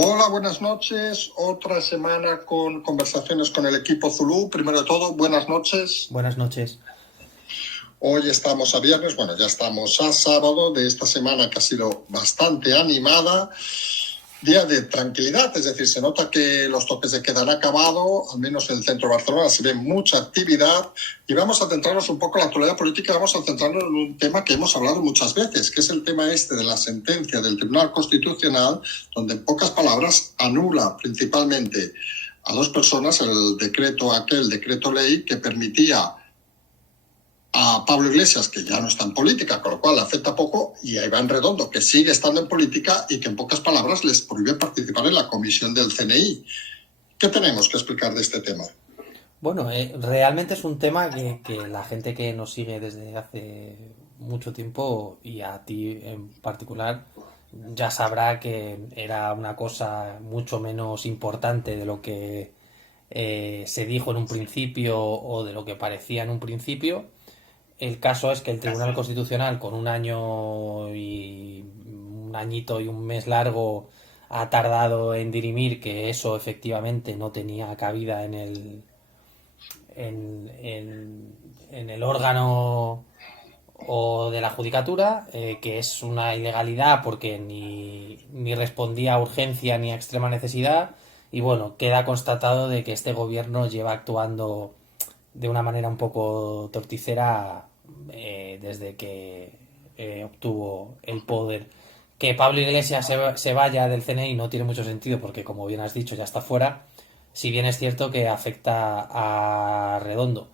Hola, buenas noches. Otra semana con conversaciones con el equipo Zulú. Primero de todo, buenas noches. Buenas noches. Hoy estamos a viernes, bueno, ya estamos a sábado de esta semana que ha sido bastante animada. Día de tranquilidad, es decir, se nota que los toques de queda han acabado, al menos en el centro de Barcelona se ve mucha actividad y vamos a centrarnos un poco en la actualidad política, vamos a centrarnos en un tema que hemos hablado muchas veces, que es el tema este de la sentencia del Tribunal Constitucional, donde en pocas palabras anula principalmente a dos personas el decreto ley que permitía a Pablo Iglesias, que ya no está en política, con lo cual le afecta poco, y a Iván Redondo, que sigue estando en política y que en pocas palabras les prohíbe participar en la comisión del CNI. ¿Qué tenemos que explicar de este tema? Bueno, realmente es un tema que la gente que nos sigue desde hace mucho tiempo y a ti en particular ya sabrá que era una cosa mucho menos importante de lo que se dijo en un principio o de lo que parecía en un principio. El caso es que el Tribunal Constitucional, con un añito y un mes largo, ha tardado en dirimir que eso efectivamente no tenía cabida en el órgano o de la judicatura, que es una ilegalidad porque ni respondía a urgencia ni a extrema necesidad. Y bueno, queda constatado de que este gobierno lleva actuando de una manera un poco torticera desde que obtuvo el poder. Que Pablo Iglesias se vaya del CNI no tiene mucho sentido porque, como bien has dicho, ya está fuera. Si bien es cierto que afecta a Redondo.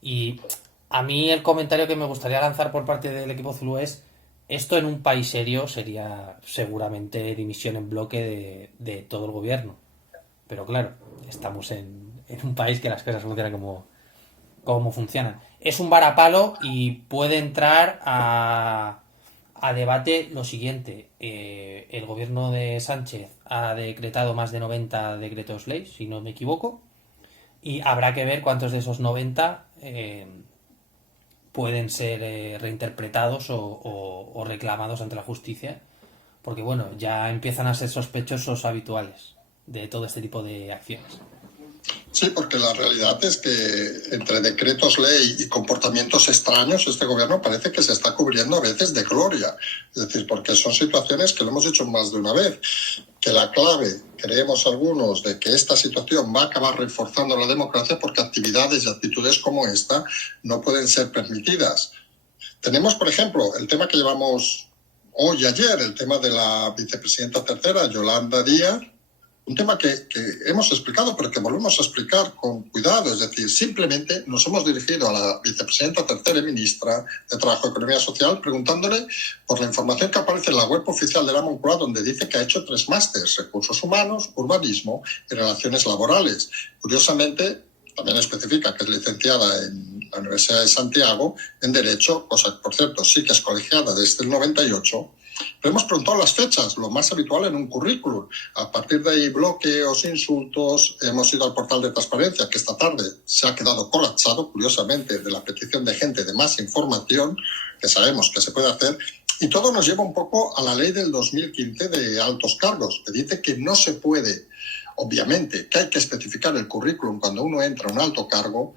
Y a mí el comentario que me gustaría lanzar por parte del equipo Zulu es: esto en un país serio sería seguramente dimisión en bloque de todo el gobierno. Pero claro, estamos en un país que las cosas funcionan como funcionan. Es un varapalo y puede entrar a debate lo siguiente. El gobierno de Sánchez ha decretado más de 90 decretos ley, si no me equivoco, y habrá que ver cuántos de esos 90 pueden ser reinterpretados o reclamados ante la justicia, porque bueno, ya empiezan a ser sospechosos habituales de todo este tipo de acciones. Sí, porque la realidad es que entre decretos ley y comportamientos extraños, este gobierno parece que se está cubriendo a veces de gloria. Es decir, porque son situaciones que lo hemos dicho más de una vez, que la clave, creemos algunos, de que esta situación va a acabar reforzando la democracia porque actividades y actitudes como esta no pueden ser permitidas. Tenemos, por ejemplo, el tema que llevamos hoy y ayer, el tema de la vicepresidenta tercera, Yolanda Díaz, un tema que hemos explicado, pero que volvemos a explicar con cuidado. Es decir, simplemente nos hemos dirigido a la vicepresidenta tercera y ministra de Trabajo y Economía Social preguntándole por la información que aparece en la web oficial de la Moncloa, donde dice que ha hecho 3 másters: recursos humanos, urbanismo y relaciones laborales. Curiosamente, también especifica que es licenciada en la Universidad de Santiago en Derecho, cosa que, por cierto, sí que es colegiada desde el 98. Pero hemos preguntado las fechas, lo más habitual en un currículum. A partir de ahí, bloqueos, insultos. Hemos ido al portal de transparencia, que esta tarde se ha quedado colapsado, curiosamente, de la petición de gente de más información, que sabemos que se puede hacer. Y todo nos lleva un poco a la ley del 2015 de altos cargos, que dice que no se puede, obviamente, que hay que especificar el currículum cuando uno entra a un alto cargo.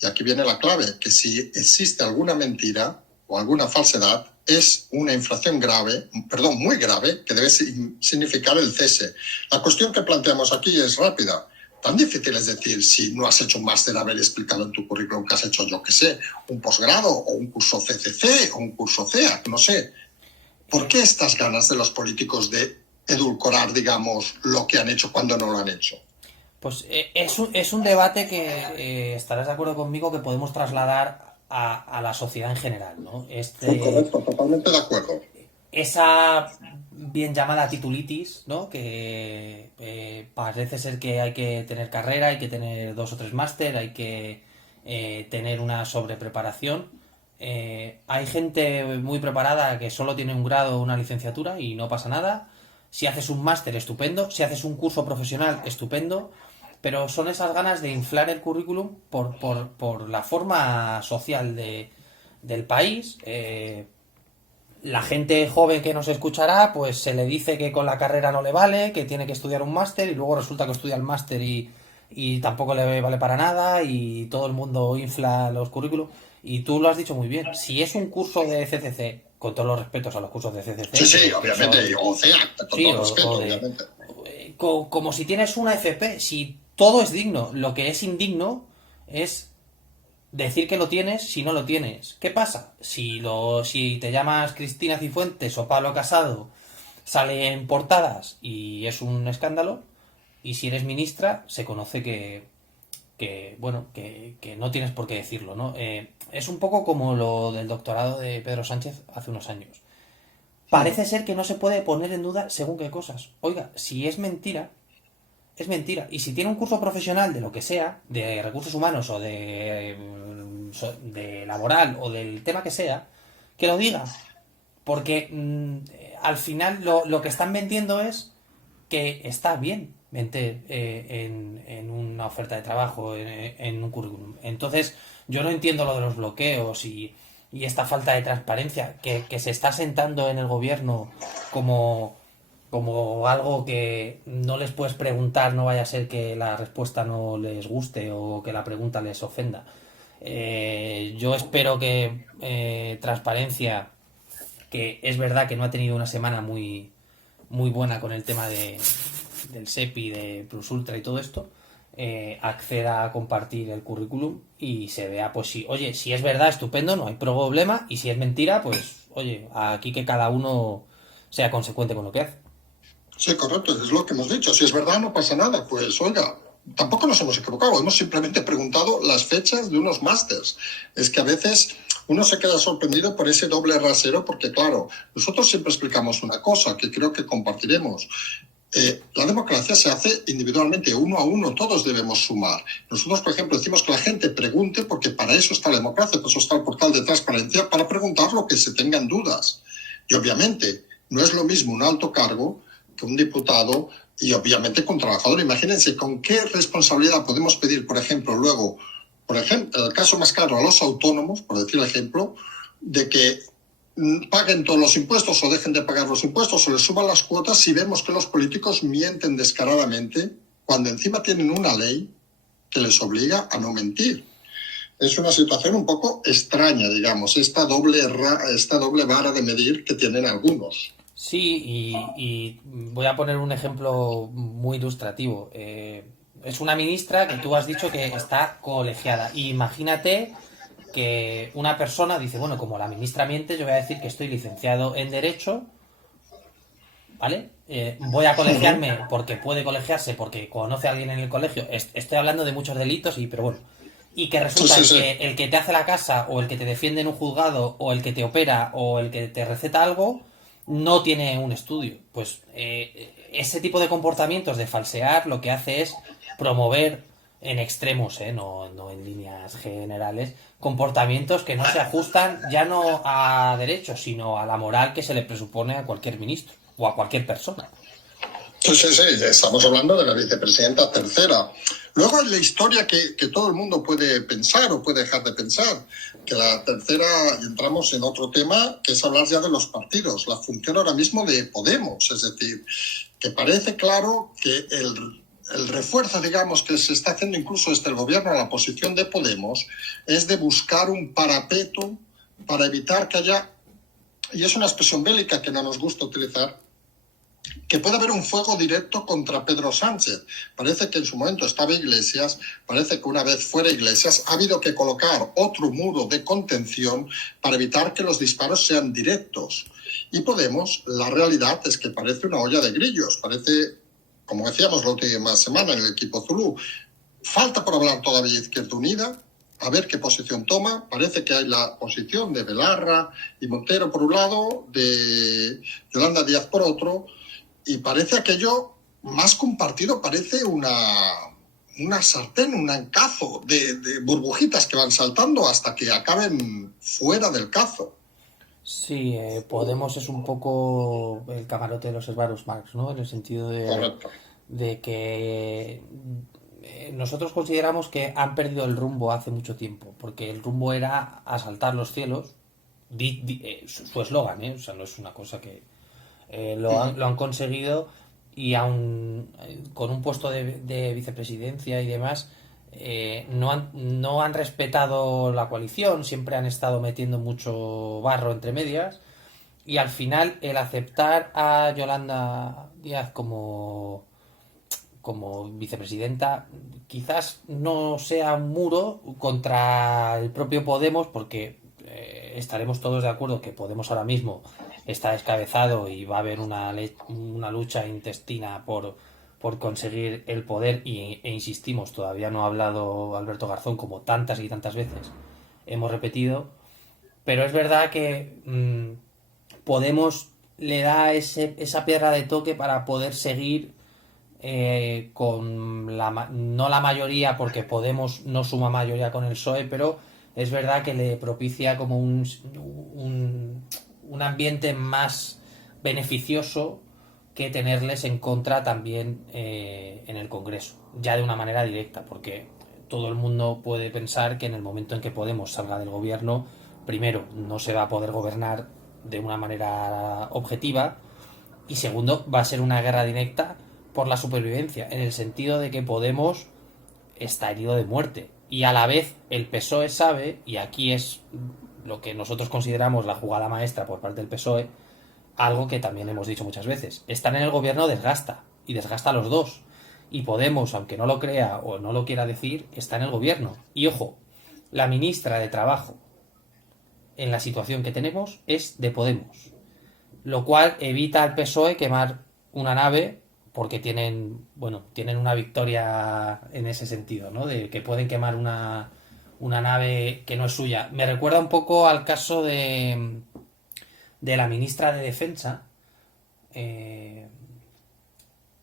Y aquí viene la clave, que si existe alguna mentira o alguna falsedad, es una infracción muy grave, que debe significar el cese. La cuestión que planteamos aquí es rápida. Tan difícil es decir, si no has hecho un máster, haber explicado en tu currículum que has hecho, yo qué sé, un posgrado o un curso CCC o un curso CEAC, no sé. ¿Por qué estas ganas de los políticos de edulcorar, digamos, lo que han hecho cuando no lo han hecho? Pues es un debate que estarás de acuerdo conmigo que podemos trasladar a la sociedad en general, ¿no? Sí, correcto, totalmente de acuerdo. Esa bien llamada titulitis, ¿no? Que parece ser que hay que tener carrera, hay que tener 2 o 3 máster, hay que tener una sobrepreparación. Hay gente muy preparada que solo tiene un grado o una licenciatura y no pasa nada. Si haces un máster, estupendo. Si haces un curso profesional, estupendo. Pero son esas ganas de inflar el currículum por la forma social del país. la gente joven que nos escuchará, pues se le dice que con la carrera no le vale, que tiene que estudiar un máster y luego resulta que estudia el máster y tampoco le vale para nada y todo el mundo infla los currículos. Y tú lo has dicho muy bien, si es un curso de CCC, con todos los respetos a los cursos de Sí, CCC, sí, que obviamente, son, o sea, con sí, todo respeto, o de, obviamente. como si tienes una FP, si todo es digno, lo que es indigno es decir que lo tienes si no lo tienes. ¿Qué pasa? Si te llamas Cristina Cifuentes o Pablo Casado, sale en portadas y es un escándalo. Y si eres ministra, se conoce que no tienes por qué decirlo, ¿no? Es un poco como lo del doctorado de Pedro Sánchez hace unos años. Parece ser que no se puede poner en duda según qué cosas. Oiga, si es mentira, es mentira. Y si tiene un curso profesional de lo que sea, de recursos humanos o de laboral o del tema que sea, que lo diga. Porque al final lo que están vendiendo es que está bien meter en una oferta de trabajo, en un currículum. Entonces, yo no entiendo lo de los bloqueos y esta falta de transparencia que se está sentando en el gobierno como, como algo que no les puedes preguntar, no vaya a ser que la respuesta no les guste o que la pregunta les ofenda. Yo espero que transparencia, que es verdad que no ha tenido una semana muy buena con el tema del SEPI, de Plus Ultra y todo esto, acceda a compartir el currículum y se vea, pues si, oye, si es verdad, estupendo, no hay problema, y si es mentira, pues, oye, aquí que cada uno sea consecuente con lo que hace. Sí, correcto, es lo que hemos dicho. Si es verdad, no pasa nada. Pues oiga, tampoco nos hemos equivocado. Hemos simplemente preguntado las fechas de unos másters. Es que a veces uno se queda sorprendido por ese doble rasero, porque claro, nosotros siempre explicamos una cosa que creo que compartiremos. La democracia se hace individualmente, uno a uno, todos debemos sumar. Nosotros, por ejemplo, decimos que la gente pregunte, porque para eso está la democracia, para eso está el portal de transparencia, para preguntar lo que se tengan dudas. Y obviamente, no es lo mismo un alto cargo que un diputado y obviamente con trabajador. Imagínense con qué responsabilidad podemos pedir, por ejemplo, luego, por ejemplo, el caso más claro, a los autónomos, por decir el ejemplo, de que paguen todos los impuestos o dejen de pagar los impuestos o les suban las cuotas si vemos que los políticos mienten descaradamente cuando encima tienen una ley que les obliga a no mentir. Es una situación un poco extraña, digamos, esta doble vara de medir que tienen algunos. Sí, y voy a poner un ejemplo muy ilustrativo. Es una ministra que tú has dicho que está colegiada. Imagínate que una persona dice, bueno, como la ministra miente, yo voy a decir que estoy licenciado en Derecho, ¿vale? Voy a colegiarme porque puede colegiarse, porque conoce a alguien en el colegio. Estoy hablando de muchos delitos, pero bueno. Y que Sí, resulta sí, sí. que el que te hace la casa, o el que te defiende en un juzgado, o el que te opera, o el que te receta algo, no tiene un estudio. Pues ese tipo de comportamientos de falsear lo que hace es promover en extremos, no en líneas generales, comportamientos que no se ajustan ya no a derechos, sino a la moral que se le presupone a cualquier ministro o a cualquier persona. Sí, sí, sí, estamos hablando de la vicepresidenta tercera. Luego hay la historia que todo el mundo puede pensar o puede dejar de pensar, que la tercera, y entramos en otro tema, que es hablar ya de los partidos, la función ahora mismo de Podemos, es decir, que parece claro que el refuerzo, digamos, que se está haciendo incluso desde el gobierno a la posición de Podemos, es de buscar un parapeto para evitar que haya, y es una expresión bélica que no nos gusta utilizar, que puede haber un fuego directo contra Pedro Sánchez. Parece que en su momento estaba Iglesias, parece que una vez fuera Iglesias ha habido que colocar otro muro de contención para evitar que los disparos sean directos. Y Podemos, la realidad es que parece una olla de grillos, parece, como decíamos la última semana en el equipo Zulú, falta por hablar todavía Izquierda Unida, a ver qué posición toma. Parece que hay la posición de Belarra y Montero por un lado, de Yolanda Díaz por otro, y parece aquello, más que un partido, parece una sartén, un cazo de burbujitas que van saltando hasta que acaben fuera del cazo. Sí, Podemos es un poco el camarote de los hermanos Marx, ¿no? En el sentido Correcto. de que nosotros consideramos que han perdido el rumbo hace mucho tiempo, porque el rumbo era asaltar los cielos su eslogan, o sea, no es una cosa que lo han conseguido, y aún con un puesto de vicepresidencia y demás, no han respetado la coalición, siempre han estado metiendo mucho barro entre medias, y al final el aceptar a Yolanda Díaz como vicepresidenta quizás no sea un muro contra el propio Podemos, porque estaremos todos de acuerdo que Podemos ahora mismo está descabezado y va a haber una lucha intestina por conseguir el poder, e insistimos, todavía no ha hablado Alberto Garzón, como tantas y tantas veces hemos repetido, pero es verdad que Podemos le da esa piedra de toque para poder seguir con no la mayoría, porque Podemos no suma mayoría con el PSOE, pero es verdad que le propicia como un ambiente más beneficioso que tenerles en contra también en el Congreso, ya de una manera directa, porque todo el mundo puede pensar que en el momento en que Podemos salga del gobierno, primero, no se va a poder gobernar de una manera objetiva, y segundo, va a ser una guerra directa por la supervivencia, en el sentido de que Podemos está herido de muerte, y a la vez el PSOE sabe, y aquí es lo que nosotros consideramos la jugada maestra por parte del PSOE, algo que también hemos dicho muchas veces: estar en el gobierno desgasta, y desgasta a los dos, y Podemos, aunque no lo crea o no lo quiera decir, está en el gobierno. Y ojo, la ministra de Trabajo, en la situación que tenemos, es de Podemos, lo cual evita al PSOE quemar una nave, porque tienen una victoria en ese sentido, ¿no? De que pueden quemar una nave que no es suya. Me recuerda un poco al caso de la ministra de Defensa,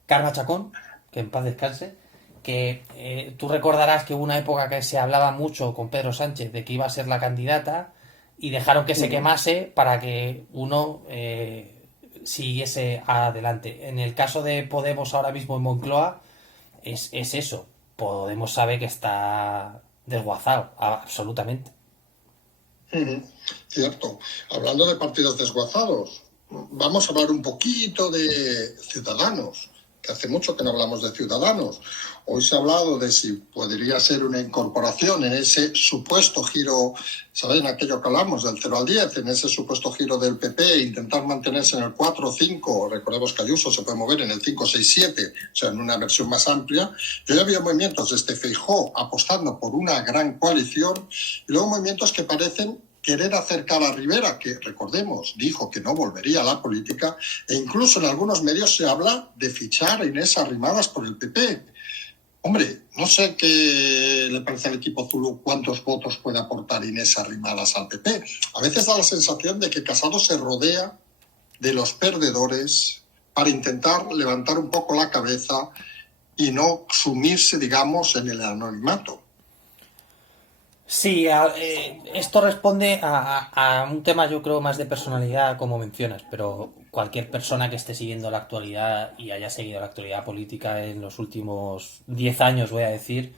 Carme Chacón, que en paz descanse, que tú recordarás que hubo una época que se hablaba mucho con Pedro Sánchez de que iba a ser la candidata, y dejaron que se quemase para que uno siguiese adelante. En el caso de Podemos ahora mismo en Moncloa es eso. Podemos sabe que está desguazado, absolutamente. Cierto. Hablando de partidos desguazados, vamos a hablar un poquito de Ciudadanos, que hace mucho que no hablamos de Ciudadanos. Hoy se ha hablado de si podría ser una incorporación en ese supuesto giro, ¿saben? Aquello que hablamos del 0 al 10, en ese supuesto giro del PP, intentar mantenerse en el 4 o 5. Recordemos que Ayuso se puede mover en el 5, 6, 7, o sea, en una versión más amplia. Yo ya había movimientos desde Feijóo apostando por una gran coalición, y luego movimientos que parecen querer acercar a Rivera, que, recordemos, dijo que no volvería a la política, e incluso en algunos medios se habla de fichar a Inés Arrimadas por el PP. Hombre, no sé qué le parece al equipo Zulu, cuántos votos puede aportar Inés Arrimadas al PP. A veces da la sensación de que Casado se rodea de los perdedores para intentar levantar un poco la cabeza y no sumirse, digamos, en el anonimato. Sí, esto responde a un tema, yo creo, más de personalidad, como mencionas, pero cualquier persona que esté siguiendo la actualidad y haya seguido la actualidad política en los últimos 10 años, voy a decir,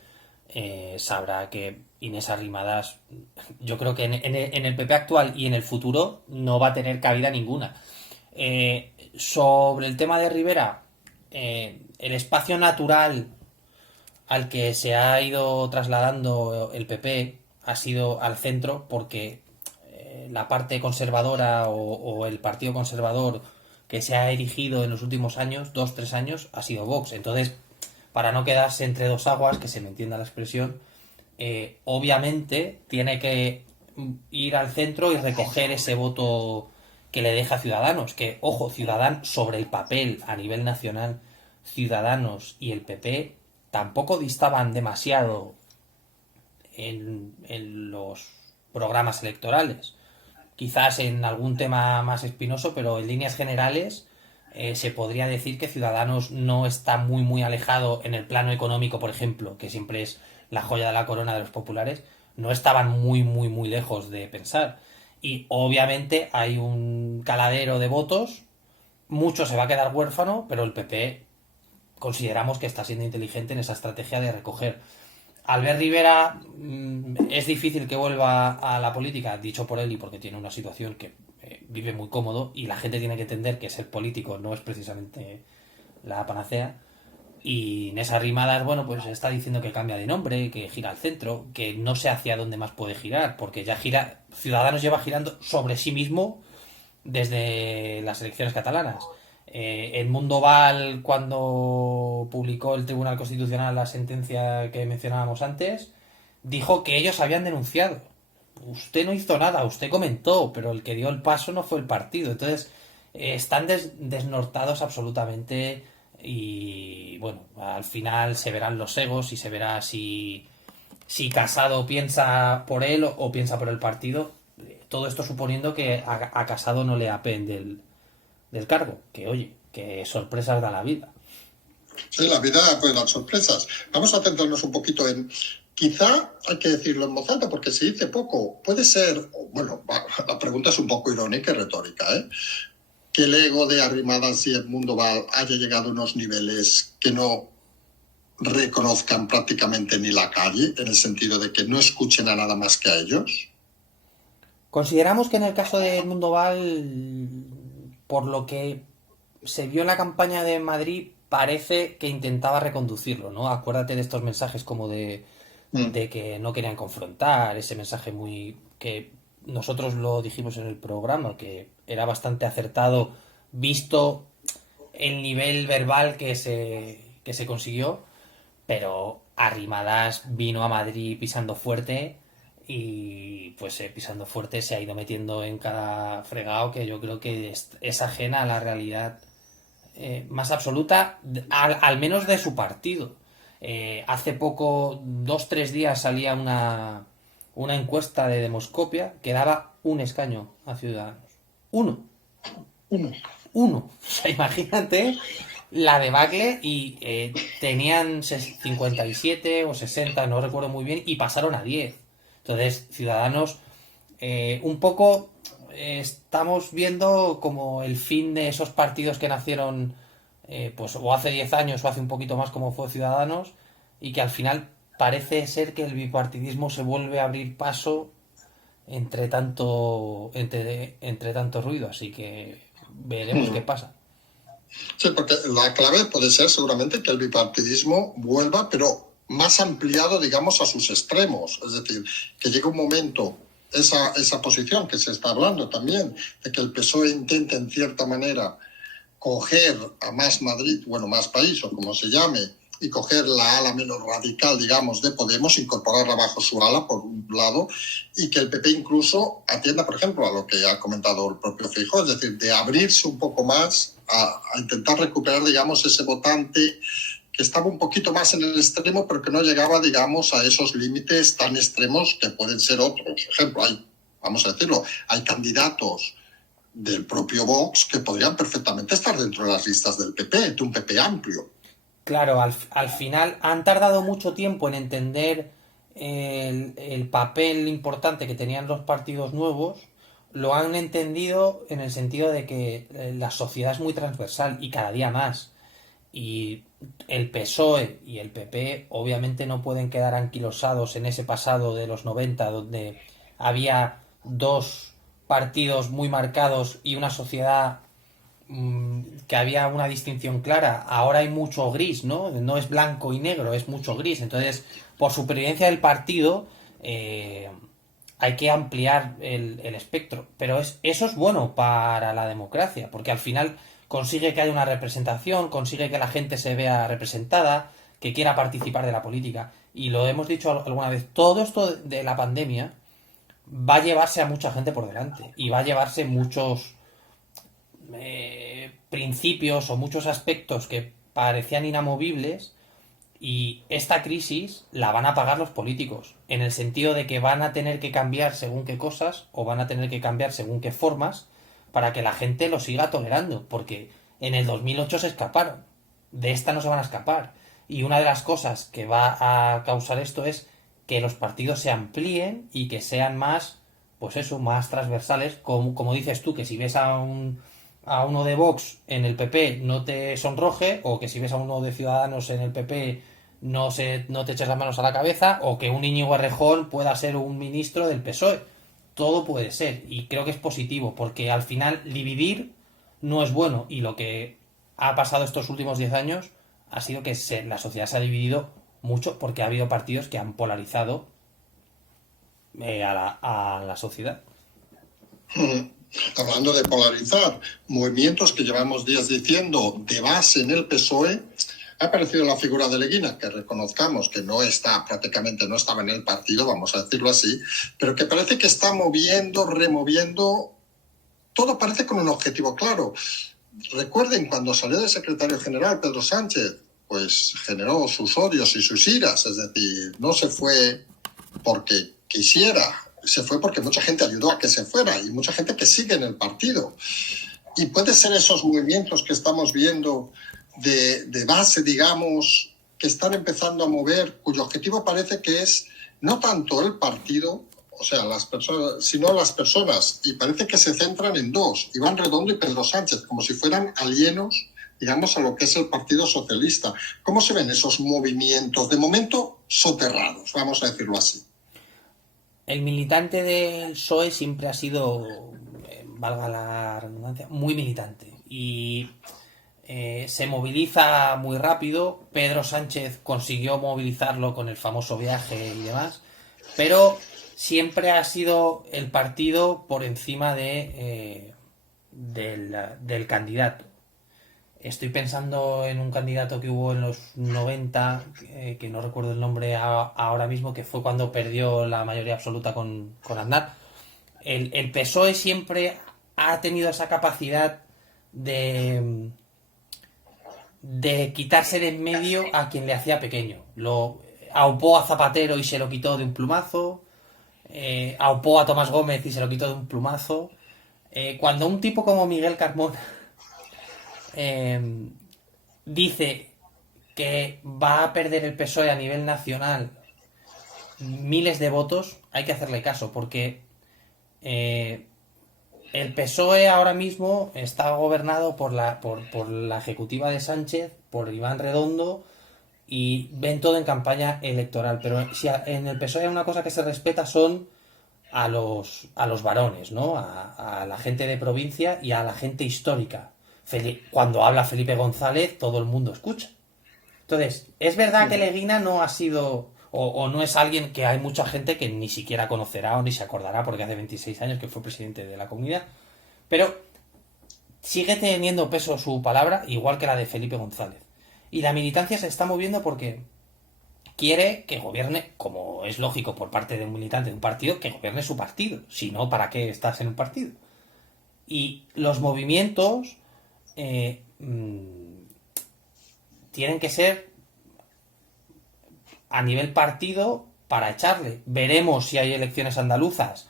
sabrá que Inés Arrimadas, yo creo que en el PP actual y en el futuro no va a tener cabida ninguna. Sobre el tema de Rivera, el espacio natural al que se ha ido trasladando el PP ha sido al centro, porque la parte conservadora o el partido conservador que se ha erigido en los últimos años, 2-3 años, ha sido Vox. Entonces, para no quedarse entre dos aguas, que se me entienda la expresión, obviamente tiene que ir al centro y recoger ese voto que le deja Ciudadanos. Que, ojo, Ciudadanos, sobre el papel a nivel nacional, Ciudadanos y el PP tampoco distaban demasiado en los programas electorales. Quizás en algún tema más espinoso, pero en líneas generales se podría decir que Ciudadanos no está muy alejado en el plano económico, por ejemplo, que siempre es la joya de la corona de los populares. No estaban muy lejos de pensar. Y obviamente hay un caladero de votos, mucho se va a quedar huérfano, pero el PP consideramos que está siendo inteligente en esa estrategia de recoger. Albert Rivera es difícil que vuelva a la política, dicho por él y porque tiene una situación que vive muy cómodo y la gente tiene que entender que ser político no es precisamente la panacea. Y Inés Arrimadas, bueno, pues está diciendo que cambia de nombre, que gira al centro, que no sé hacia dónde más puede girar, porque ya gira, Ciudadanos lleva girando sobre sí mismo desde las elecciones catalanas. Edmundo Val, cuando publicó el Tribunal Constitucional la sentencia que mencionábamos antes, dijo que ellos habían denunciado. Usted no hizo nada, usted comentó, pero el que dio el paso no fue el partido. Entonces, están desnortados absolutamente y, bueno, al final se verán los egos y se verá si Casado piensa por él o piensa por el partido. Todo esto suponiendo que a Casado no le apen del cargo. Que oye, que sorpresas da la vida. Sí, la vida puede dar sorpresas. Vamos a centrarnos un poquito en, quizá hay que decirlo en voz alta porque se dice poco. Puede ser, bueno, la pregunta es un poco irónica y retórica, ¿eh? Que el ego de Arrimadas y Edmundo Val haya llegado a unos niveles que no reconozcan prácticamente ni la calle, en el sentido de que no escuchen a nada más que a ellos. Consideramos que en el caso de Edmundo Val, por lo que se vio en la campaña de Madrid, parece que intentaba reconducirlo, ¿no? Acuérdate de estos mensajes como de que no querían confrontar, ese mensaje muy que nosotros lo dijimos en el programa, que era bastante acertado visto el nivel verbal que se consiguió, pero Arrimadas vino a Madrid pisando fuerte y pues pisando fuerte se ha ido metiendo en cada fregado que yo creo que es ajena a la realidad más absoluta, al menos de su partido. Hace poco, 2-3 días, salía una encuesta de Demoscopia que daba un escaño a Ciudadanos. Uno. Uno. Uno. O sea, imagínate la debacle y tenían 57 o 60, no recuerdo muy bien, y pasaron a 10. Entonces, Ciudadanos, un poco estamos viendo como el fin de esos partidos que nacieron pues o hace 10 años o hace un poquito más como fue Ciudadanos y que al final parece ser que el bipartidismo se vuelve a abrir paso entre tanto ruido, así que veremos qué pasa. Sí, porque la clave puede ser seguramente que el bipartidismo vuelva, pero más ampliado, digamos, a sus extremos. Es decir, que llegue un momento, esa posición que se está hablando también, de que el PSOE intente en cierta manera coger a Más Madrid, bueno, Más País o como se llame, y coger la ala menos radical, digamos, de Podemos, incorporarla bajo su ala, por un lado, y que el PP incluso atienda, por ejemplo, a lo que ha comentado el propio Feijóo, es decir, de abrirse un poco más a intentar recuperar, digamos, ese votante que estaba un poquito más en el extremo, pero que no llegaba, digamos, a esos límites tan extremos que pueden ser otros. Por ejemplo, vamos a decirlo, hay candidatos del propio Vox que podrían perfectamente estar dentro de las listas del PP, de un PP amplio. Claro, al final han tardado mucho tiempo en entender el papel importante que tenían los partidos nuevos. Lo han entendido en el sentido de que la sociedad es muy transversal y cada día más. Y el PSOE y el PP obviamente no pueden quedar anquilosados en ese pasado de los 90 donde había dos partidos muy marcados y una sociedad que había una distinción clara. Ahora hay mucho gris, ¿no? No es blanco y negro, es mucho gris. Entonces, por supervivencia del partido, hay que ampliar el espectro. Pero eso es bueno para la democracia, porque al final consigue que haya una representación, consigue que la gente se vea representada, que quiera participar de la política. Y lo hemos dicho alguna vez, todo esto de la pandemia va a llevarse a mucha gente por delante y va a llevarse muchos principios o muchos aspectos que parecían inamovibles y esta crisis la van a pagar los políticos en el sentido de que van a tener que cambiar según qué cosas o van a tener que cambiar según qué formas para que la gente lo siga tolerando porque en el 2008 se escaparon, de esta no se van a escapar y una de las cosas que va a causar esto es que los partidos se amplíen y que sean más, pues eso, más transversales, como dices tú, que si ves a uno de Vox en el PP no te sonroje, o que si ves a uno de Ciudadanos en el PP no te eches las manos a la cabeza, o que un Íñigo Errejón pueda ser un ministro del PSOE. Todo puede ser, y creo que es positivo, porque al final dividir no es bueno, y lo que ha pasado estos últimos 10 años ha sido que la sociedad se ha dividido mucho porque ha habido partidos que han polarizado a la sociedad. Hablando de polarizar, movimientos que llevamos días diciendo de base en el PSOE, ha aparecido la figura de Leguina, que reconozcamos que prácticamente no estaba en el partido, vamos a decirlo así, pero que parece que está moviendo, removiendo, todo parece con un objetivo claro. Recuerden, cuando salió de secretario general Pedro Sánchez, pues generó sus odios y sus iras, es decir, no se fue porque quisiera, se fue porque mucha gente ayudó a que se fuera y mucha gente que sigue en el partido. Y puede ser esos movimientos que estamos viendo de base, digamos, que están empezando a mover, cuyo objetivo parece que es no tanto el partido, o sea, las personas, sino las personas, y parece que se centran en dos, Iván Redondo y Pedro Sánchez, como si fueran alienos, digamos, a lo que es el Partido Socialista. ¿Cómo se ven esos movimientos? De momento, soterrados, vamos a decirlo así. El militante del PSOE siempre ha sido, valga la redundancia, muy militante. Y se moviliza muy rápido. Pedro Sánchez consiguió movilizarlo con el famoso viaje y demás. Pero siempre ha sido el partido por encima del candidato. Estoy pensando en un candidato que hubo en los 90, que no recuerdo el nombre ahora mismo, que fue cuando perdió la mayoría absoluta con Aznar. El PSOE siempre ha tenido esa capacidad de quitarse de en medio a quien le hacía pequeño. Lo aupó a Zapatero y se lo quitó de un plumazo. Aupó a Tomás Gómez y se lo quitó de un plumazo. Cuando un tipo como Miguel Carmona dice que va a perder el PSOE a nivel nacional miles de votos, hay que hacerle caso, porque el PSOE ahora mismo está gobernado por la ejecutiva de Sánchez, por Iván Redondo, y ven todo en campaña electoral. Pero si en el PSOE hay una cosa que se respeta son a los varones, ¿no? A la gente de provincia y a la gente histórica. Cuando habla Felipe González, todo el mundo escucha. Entonces, es verdad que Leguina no ha sido, o no es alguien que hay mucha gente que ni siquiera conocerá o ni se acordará porque hace 26 años que fue presidente de la comunidad, pero sigue teniendo peso su palabra, igual que la de Felipe González. Y la militancia se está moviendo porque quiere que gobierne, como es lógico por parte de un militante de un partido, que gobierne su partido. Si no, ¿para qué estás en un partido? Y los movimientos tienen que ser a nivel partido para echarle. Veremos si hay elecciones andaluzas,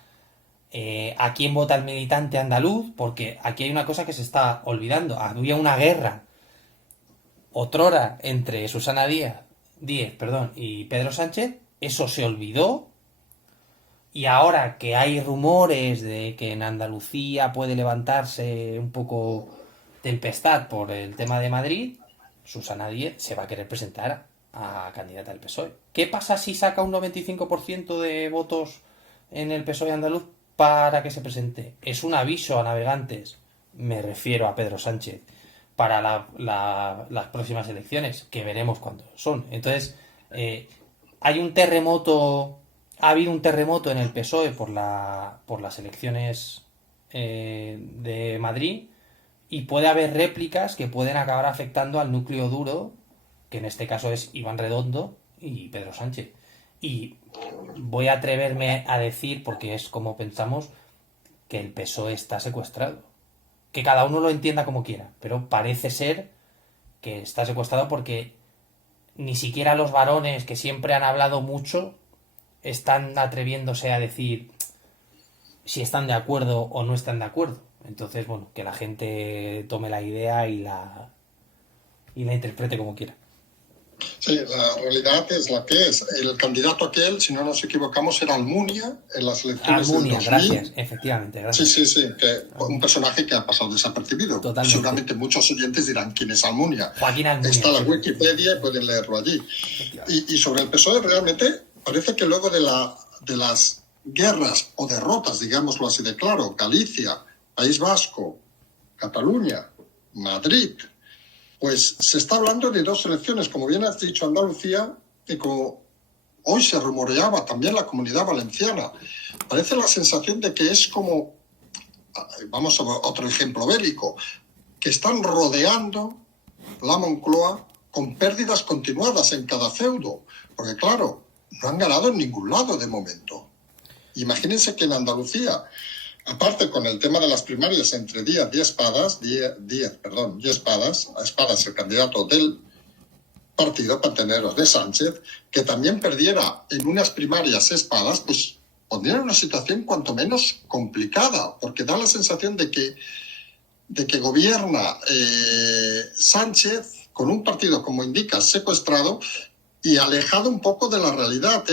a quién vota el militante andaluz, porque aquí hay una cosa que se está olvidando. Había una guerra otrora entre Susana Díez y Pedro Sánchez. Eso se olvidó. Y ahora que hay rumores de que en Andalucía puede levantarse un poco tempestad por el tema de Madrid, Susana Díez se va a querer presentar a candidata del PSOE. ¿Qué pasa si saca un 95% de votos en el PSOE andaluz para que se presente? Es un aviso a navegantes, me refiero a Pedro Sánchez, para las próximas elecciones, que veremos cuándo son. Entonces, hay un terremoto, ha habido un terremoto en el PSOE por las elecciones de Madrid, y puede haber réplicas que pueden acabar afectando al núcleo duro, que en este caso es Iván Redondo y Pedro Sánchez. Y voy a atreverme a decir, porque es como pensamos, que el PSOE está secuestrado. Que cada uno lo entienda como quiera, pero parece ser que está secuestrado porque ni siquiera los varones, que siempre han hablado mucho, están atreviéndose a decir si están de acuerdo o no están de acuerdo. Entonces, bueno, que la gente tome la idea y la interprete como quiera. Sí, la realidad es la que es. El candidato aquel, si no nos equivocamos, era Almunia en las elecciones del Almunia, 2000. gracias, efectivamente, Sí, gracias. sí, sí, que un personaje que ha pasado desapercibido. Totalmente. Seguramente muchos oyentes dirán quién es Almunia. Joaquín Está Almunia, la sí, Wikipedia y pueden leerlo allí. efectivamente. Y sobre el PSOE realmente parece que luego de las guerras o derrotas, digámoslo así de claro, Galicia, País Vasco, Cataluña, Madrid, pues se está hablando de dos elecciones, como bien has dicho, Andalucía, y como hoy se rumoreaba también la Comunidad Valenciana. Parece la sensación de que es como, vamos a otro ejemplo bélico, que están rodeando la Moncloa con pérdidas continuadas en cada feudo, porque claro, no han ganado en ningún lado de momento. Imagínense que en Andalucía, aparte con el tema de las primarias entre Díaz y Espadas, Espadas el candidato del partido Panteneros de Sánchez, que también perdiera en unas primarias Espadas, pues pondría una situación cuanto menos complicada, porque da la sensación de que gobierna Sánchez con un partido, como indica, secuestrado y alejado un poco de la realidad.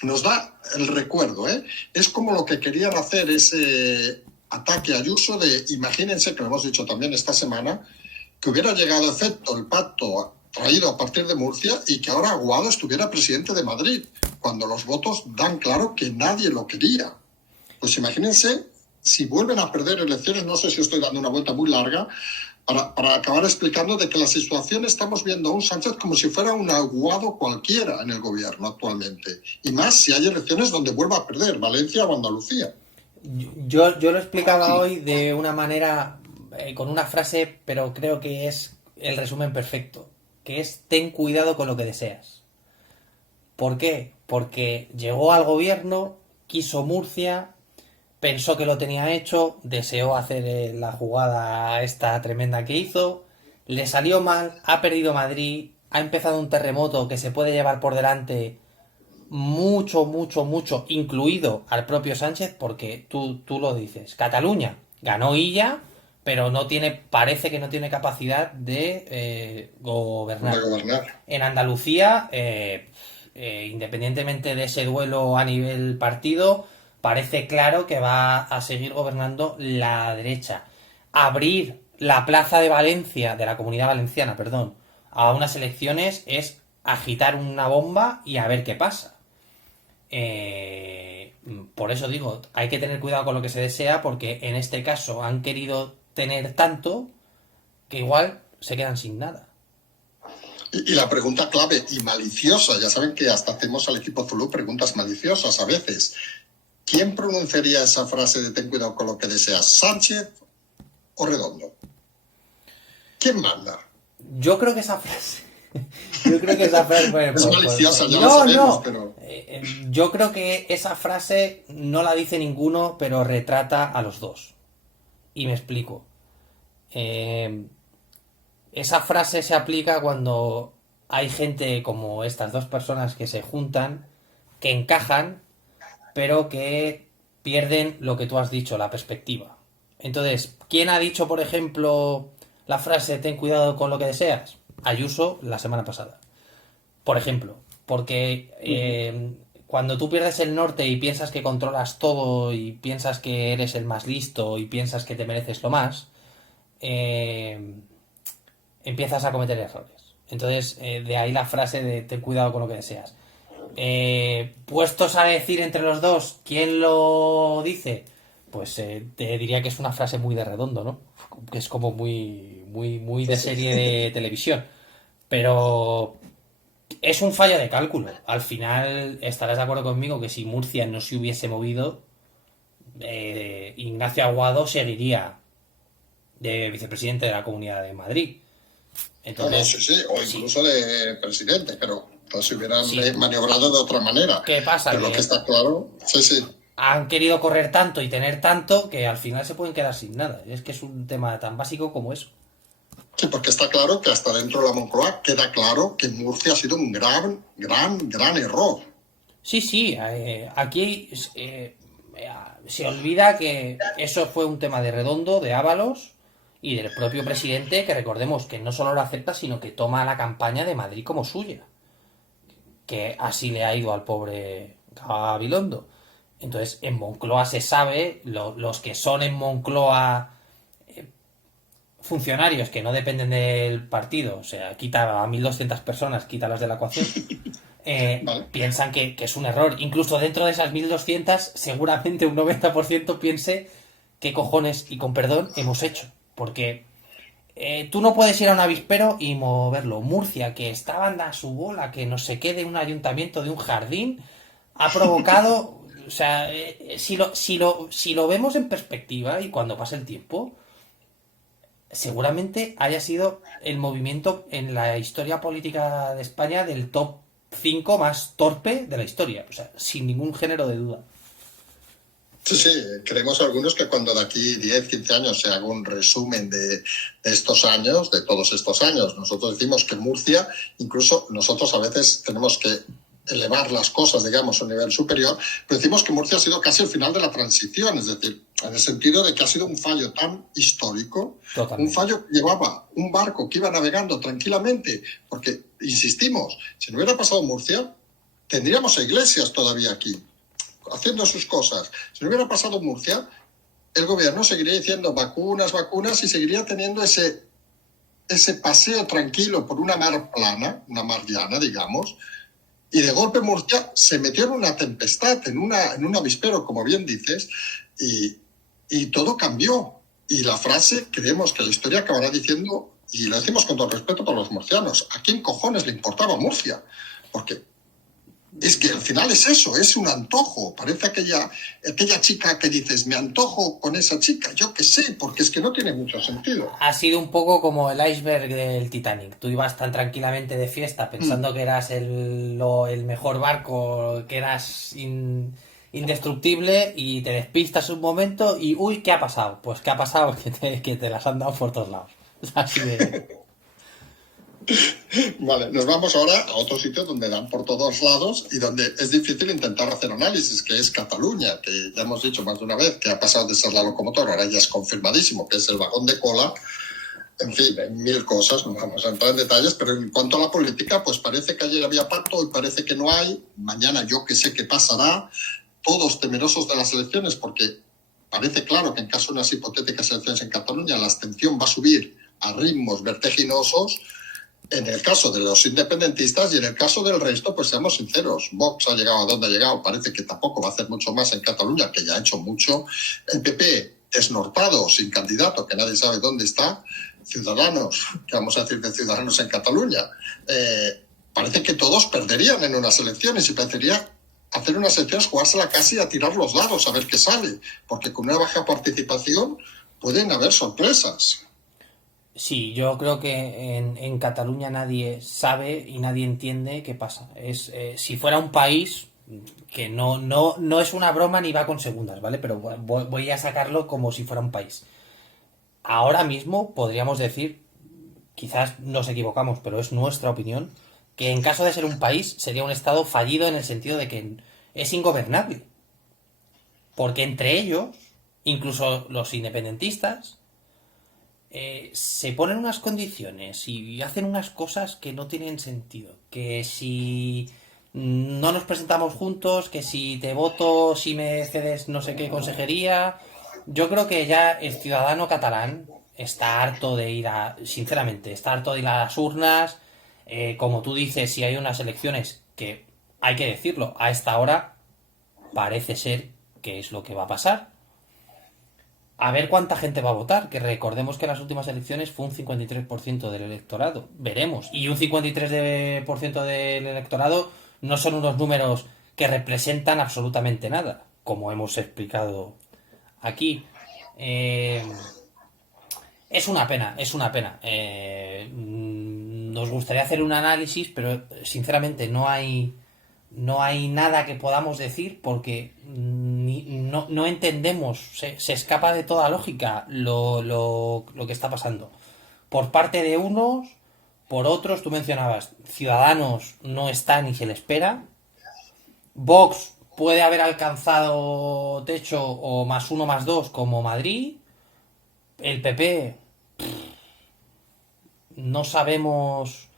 Nos da el recuerdo, es como lo que querían hacer ese ataque a Ayuso de, imagínense, que lo hemos dicho también esta semana, que hubiera llegado a efecto el pacto traído a partir de Murcia y que ahora Aguado estuviera presidente de Madrid, cuando los votos dan claro que nadie lo quería. Pues imagínense si vuelven a perder elecciones, no sé si estoy dando una vuelta muy larga, para acabar explicando de que la situación estamos viendo a un Sánchez como si fuera un Aguado cualquiera en el gobierno actualmente. Y más si hay elecciones donde vuelva a perder, Valencia o Andalucía. Yo lo explicaba hoy de una manera, con una frase, pero creo que es el resumen perfecto, que es ten cuidado con lo que deseas. ¿Por qué? Porque llegó al gobierno, quiso Murcia, pensó que lo tenía hecho, deseó hacer la jugada esta tremenda que hizo, le salió mal, ha perdido Madrid, ha empezado un terremoto que se puede llevar por delante mucho, mucho, mucho, incluido al propio Sánchez, porque tú lo dices. Cataluña ganó Illa, pero no tiene, parece que no tiene capacidad de gobernar. De gobernar. En Andalucía, independientemente de ese duelo a nivel partido, parece claro que va a seguir gobernando la derecha. Abrir la plaza de Valencia, de la Comunidad Valenciana, perdón, a unas elecciones es agitar una bomba y a ver qué pasa. Eh, por eso digo, hay que tener cuidado con lo que se desea, porque en este caso han querido tener tanto que igual se quedan sin nada. Y la pregunta clave y maliciosa, ya saben que hasta hacemos al equipo Zulu preguntas maliciosas a veces. ¿Quién pronunciaría esa frase de ten cuidado con lo que deseas? ¿Sánchez o Redondo? ¿Quién manda? Yo creo que esa frase. Yo creo que esa frase. Bueno, es maliciosa, ya no, lo sabemos, no. pero. Yo creo que esa frase no la dice ninguno, pero retrata a los dos. Y me explico. Esa frase se aplica cuando hay gente como estas dos personas que se juntan, que encajan, pero que pierden lo que tú has dicho, la perspectiva. Entonces, ¿quién ha dicho, por ejemplo, la frase ten cuidado con lo que deseas? Ayuso la semana pasada. Por ejemplo, porque cuando tú pierdes el norte y piensas que controlas todo y piensas que eres el más listo y piensas que te mereces lo más, empiezas a cometer errores. Entonces, de ahí la frase de ten cuidado con lo que deseas. Puestos a decir entre los dos quién lo dice, pues te diría que es una frase muy de Redondo, ¿no? Que es como muy de serie de televisión. Pero es un fallo de cálculo. Al final estarás de acuerdo conmigo que si Murcia no se hubiese movido, Ignacio Aguado seguiría de vicepresidente de la Comunidad de Madrid. Entonces, sí, o incluso de presidente, pero pues, si hubieran Sí. maniobrado de otra manera. ¿Qué pasa? Pero lo que está claro, sí. Han querido correr tanto y tener tanto que al final se pueden quedar sin nada. Es que es un tema tan básico como eso. Sí, porque está claro que hasta dentro de la Moncloa queda claro que Murcia ha sido un gran error. Sí, aquí se olvida que eso fue un tema de Redondo, de Ábalos, y del propio presidente, que recordemos que no solo lo acepta, sino que toma la campaña de Madrid como suya, que así le ha ido al pobre Gabilondo. Entonces, en Moncloa se sabe, los que son en Moncloa funcionarios que no dependen del partido, o sea, quita a 1.200 personas, quítalas de la ecuación, ¿vale? piensan que es un error. Incluso dentro de esas 1.200, seguramente un 90% piense qué cojones, y con perdón, hemos hecho. Porque tú no puedes ir a un avispero y moverlo. Murcia, que estaban a su bola, que no sé qué, de un ayuntamiento, de un jardín, ha provocado... O sea, si lo vemos en perspectiva y cuando pase el tiempo, seguramente haya sido el movimiento en la historia política de España del top 5 más torpe de la historia. O sea, sin ningún género de duda. Sí, sí, creemos algunos que cuando de aquí 10, 15 años se haga un resumen de estos años, de todos estos años, nosotros decimos que Murcia, incluso nosotros a veces tenemos que elevar las cosas, digamos, a un nivel superior, pero decimos que Murcia ha sido casi el final de la transición, es decir, en el sentido de que ha sido un fallo tan histórico, un Totalmente. fallo que llevaba un barco que iba navegando tranquilamente, porque, insistimos, si no hubiera pasado Murcia, tendríamos a Iglesias todavía aquí, haciendo sus cosas. Si no hubiera pasado Murcia, el gobierno seguiría diciendo vacunas, vacunas, y seguiría teniendo ese paseo tranquilo por una mar plana, una mar llana, digamos, y de golpe Murcia se metió en una tempestad, en un avispero, como bien dices, y todo cambió. Y la frase, creemos que la historia acabará diciendo, y lo decimos con todo respeto para los murcianos, ¿a quién cojones le importaba Murcia? Porque es que al final es eso, es un antojo. Parece aquella chica que dices, me antojo con esa chica, yo qué sé, porque es que no tiene mucho sentido. Ha sido un poco como el iceberg del Titanic. Tú ibas tan tranquilamente de fiesta pensando que eras el mejor barco, que eras indestructible, y te despistas un momento y uy, ¿qué ha pasado? Pues ¿qué ha pasado? Que te las han dado por todos lados. Así de... Vale, nos vamos ahora a otro sitio donde dan por todos lados y donde es difícil intentar hacer análisis, que es Cataluña, que ya hemos dicho más de una vez que ha pasado de ser la locomotora, ahora ya es confirmadísimo que es el vagón de cola. En fin, hay mil cosas, no vamos a entrar en detalles, pero en cuanto a la política, pues parece que ayer había pacto, hoy parece que no hay, mañana yo que sé qué pasará, todos temerosos de las elecciones, porque parece claro que en caso de unas hipotéticas elecciones en Cataluña la abstención va a subir a ritmos vertiginosos. En el caso de los independentistas y en el caso del resto, pues seamos sinceros, Vox ha llegado a donde ha llegado, parece que tampoco va a hacer mucho más en Cataluña, que ya ha hecho mucho. El PP desnortado, sin candidato, que nadie sabe dónde está. Ciudadanos, ¿qué vamos a decir de Ciudadanos en Cataluña? Parece que todos perderían en unas elecciones y parecería hacer unas elecciones, jugársela casi a tirar los dados, a ver qué sale, porque con una baja participación pueden haber sorpresas. Sí, yo creo que en Cataluña nadie sabe y nadie entiende qué pasa. Si fuera un país, que no es una broma ni va con segundas, ¿vale? Pero voy a sacarlo como si fuera un país. Ahora mismo podríamos decir, quizás nos equivocamos, pero es nuestra opinión, que en caso de ser un país sería un estado fallido en el sentido de que es ingobernable. Porque entre ellos, incluso los independentistas, se ponen unas condiciones y hacen unas cosas que no tienen sentido. Que si no nos presentamos juntos, que si te voto, si me cedes no sé qué consejería. Yo creo que ya el ciudadano catalán está harto de ir sinceramente, está harto de ir a las urnas. Como tú dices, si hay unas elecciones que, hay que decirlo, a esta hora parece ser que es lo que va a pasar. A ver cuánta gente va a votar, que recordemos que en las últimas elecciones fue un 53% del electorado. Veremos. Y un 53% del electorado no son unos números que representan absolutamente nada, como hemos explicado aquí. Eh, es una pena, es una pena. Nos gustaría hacer un análisis, pero sinceramente no hay nada que podamos decir porque no entendemos, se escapa de toda lógica lo que está pasando. Por parte de unos, por otros, tú mencionabas, Ciudadanos no está ni se le espera. Vox puede haber alcanzado techo o más uno más dos como Madrid. El PP no sabemos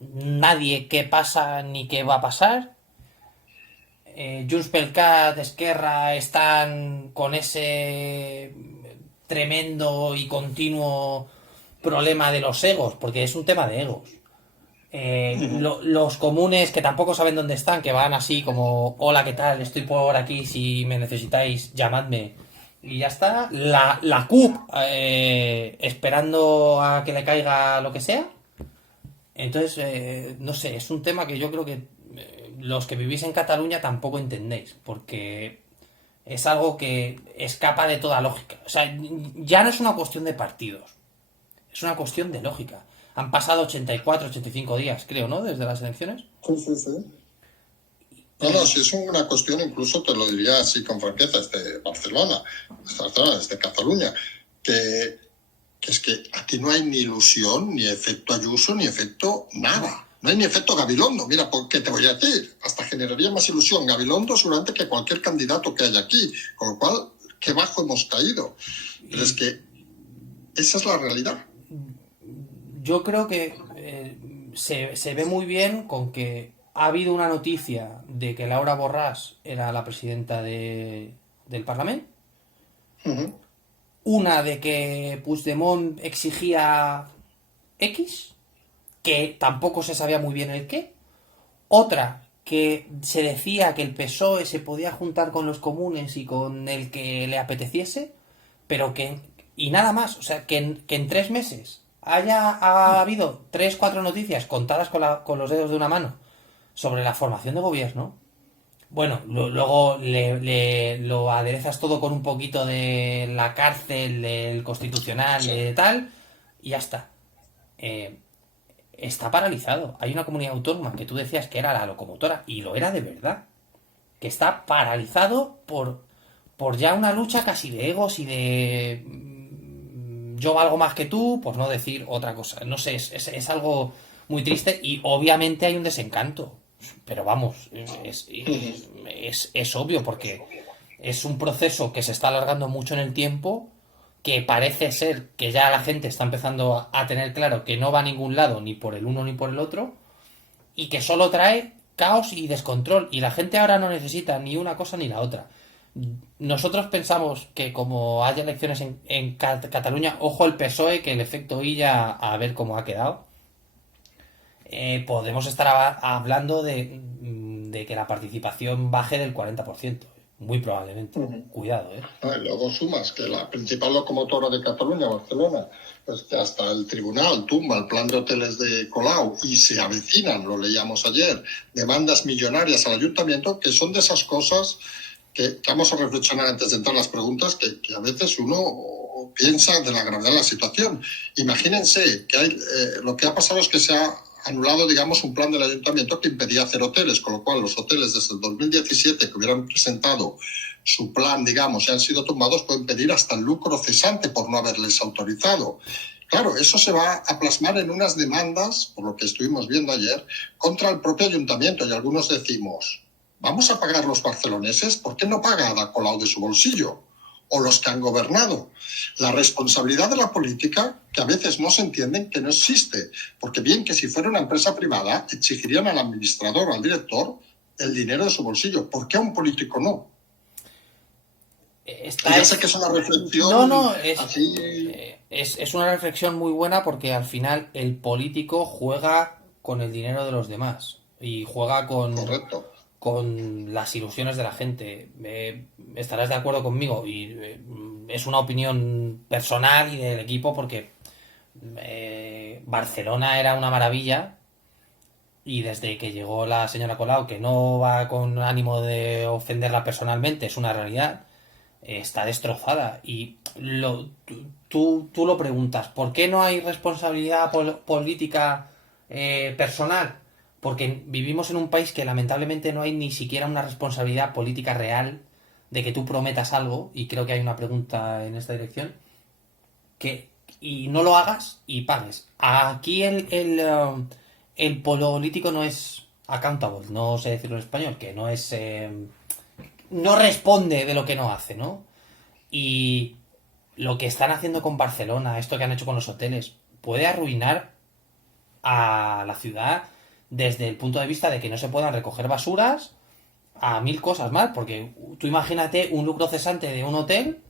nadie qué pasa ni qué va a pasar. Junts pel Cat, Esquerra están con ese tremendo y continuo problema de los egos, porque es un tema de egos. Los comunes que tampoco saben dónde están, que van así como, hola, ¿qué tal? Estoy por aquí, si me necesitáis, llamadme. Y ya está. La CUP esperando a que le caiga lo que sea. Entonces, no sé, es un tema que yo creo que los que vivís en Cataluña tampoco entendéis, porque es algo que escapa de toda lógica. O sea, ya no es una cuestión de partidos, es una cuestión de lógica. Han pasado 84, 85 días, creo, ¿no? Desde las elecciones. Sí, sí, sí. No, si es una cuestión, incluso te lo diría así con franqueza, Barcelona, desde Cataluña, que es que aquí no hay ni ilusión, ni efecto Ayuso, ni efecto nada. No hay ni efecto Gabilondo. Mira, ¿por qué te voy a decir? Hasta generaría más ilusión Gabilondo seguramente que cualquier candidato que haya aquí. Con lo cual, qué bajo hemos caído. Pero es que esa es la realidad. Yo creo que se ve muy bien con que ha habido una noticia de que Laura Borràs era la presidenta del Parlamento. Una de que Puigdemont exigía X, que tampoco se sabía muy bien el qué. Otra que se decía que el PSOE se podía juntar con los comunes y con el que le apeteciese, pero que... Y nada más, o sea, que en 3 meses ha habido 3, 4 noticias contadas con los dedos de una mano sobre la formación de gobierno. Bueno, luego lo aderezas todo con un poquito de la cárcel, del constitucional, Sí. de tal, y ya está. Está paralizado. Hay una comunidad autónoma que tú decías que era la locomotora, y lo era de verdad. Que está paralizado por ya una lucha casi de egos y de yo valgo más que tú, por no decir otra cosa. No sé, es algo muy triste y obviamente hay un desencanto. Pero vamos, es obvio porque es un proceso que se está alargando mucho en el tiempo, que parece ser que ya la gente está empezando a tener claro que no va a ningún lado, ni por el uno ni por el otro, y que solo trae caos y descontrol. Y la gente ahora no necesita ni una cosa ni la otra. Nosotros pensamos que como haya elecciones en Cataluña, ojo el PSOE, que el efecto Illa a ver cómo ha quedado, podemos estar hablando de que la participación baje del 40%. Muy probablemente. Cuidado, ¿eh? Y luego sumas que la principal locomotora de Cataluña, Barcelona, pues que hasta el tribunal tumba el plan de hoteles de Colau y se avecinan, lo leíamos ayer, demandas millonarias al ayuntamiento, que son de esas cosas que vamos a reflexionar antes de entrar en las preguntas, que a veces uno piensa de la gravedad de la situación. Imagínense que lo que ha pasado es que se ha anulado, digamos, un plan del ayuntamiento que impedía hacer hoteles, con lo cual los hoteles desde el 2017 que hubieran presentado su plan, digamos, y han sido tumbados, pueden pedir hasta el lucro cesante por no haberles autorizado. Claro, eso se va a plasmar en unas demandas, por lo que estuvimos viendo ayer, contra el propio ayuntamiento. Y algunos decimos, ¿vamos a pagar los barceloneses? ¿Por qué no paga Ada Colau de su bolsillo? O los que han gobernado. La responsabilidad de la política, que a veces no se entienden, que no existe. Porque bien que si fuera una empresa privada, exigirían al administrador o al director el dinero de su bolsillo. ¿Por qué a un político no? Ya sé que es una reflexión así... Es una reflexión muy buena porque al final el político juega con el dinero de los demás y juega Correcto. con las ilusiones de la gente. Estarás de acuerdo conmigo y es una opinión personal y del equipo porque Barcelona era una maravilla y desde que llegó la señora Colau, que no va con ánimo de ofenderla personalmente, es una realidad, está destrozada y tú lo preguntas, ¿por qué no hay responsabilidad política personal? Porque vivimos en un país que lamentablemente no hay ni siquiera una responsabilidad política real de que tú prometas algo, y creo que hay una pregunta en esta dirección, y no lo hagas y pagues. Aquí el político no es accountable, no sé decirlo en español, que no es... no responde de lo que no hace, ¿no? Y lo que están haciendo con Barcelona, esto que han hecho con los hoteles, puede arruinar a la ciudad desde el punto de vista de que no se puedan recoger basuras a mil cosas más, porque tú imagínate un lucro cesante de un hotel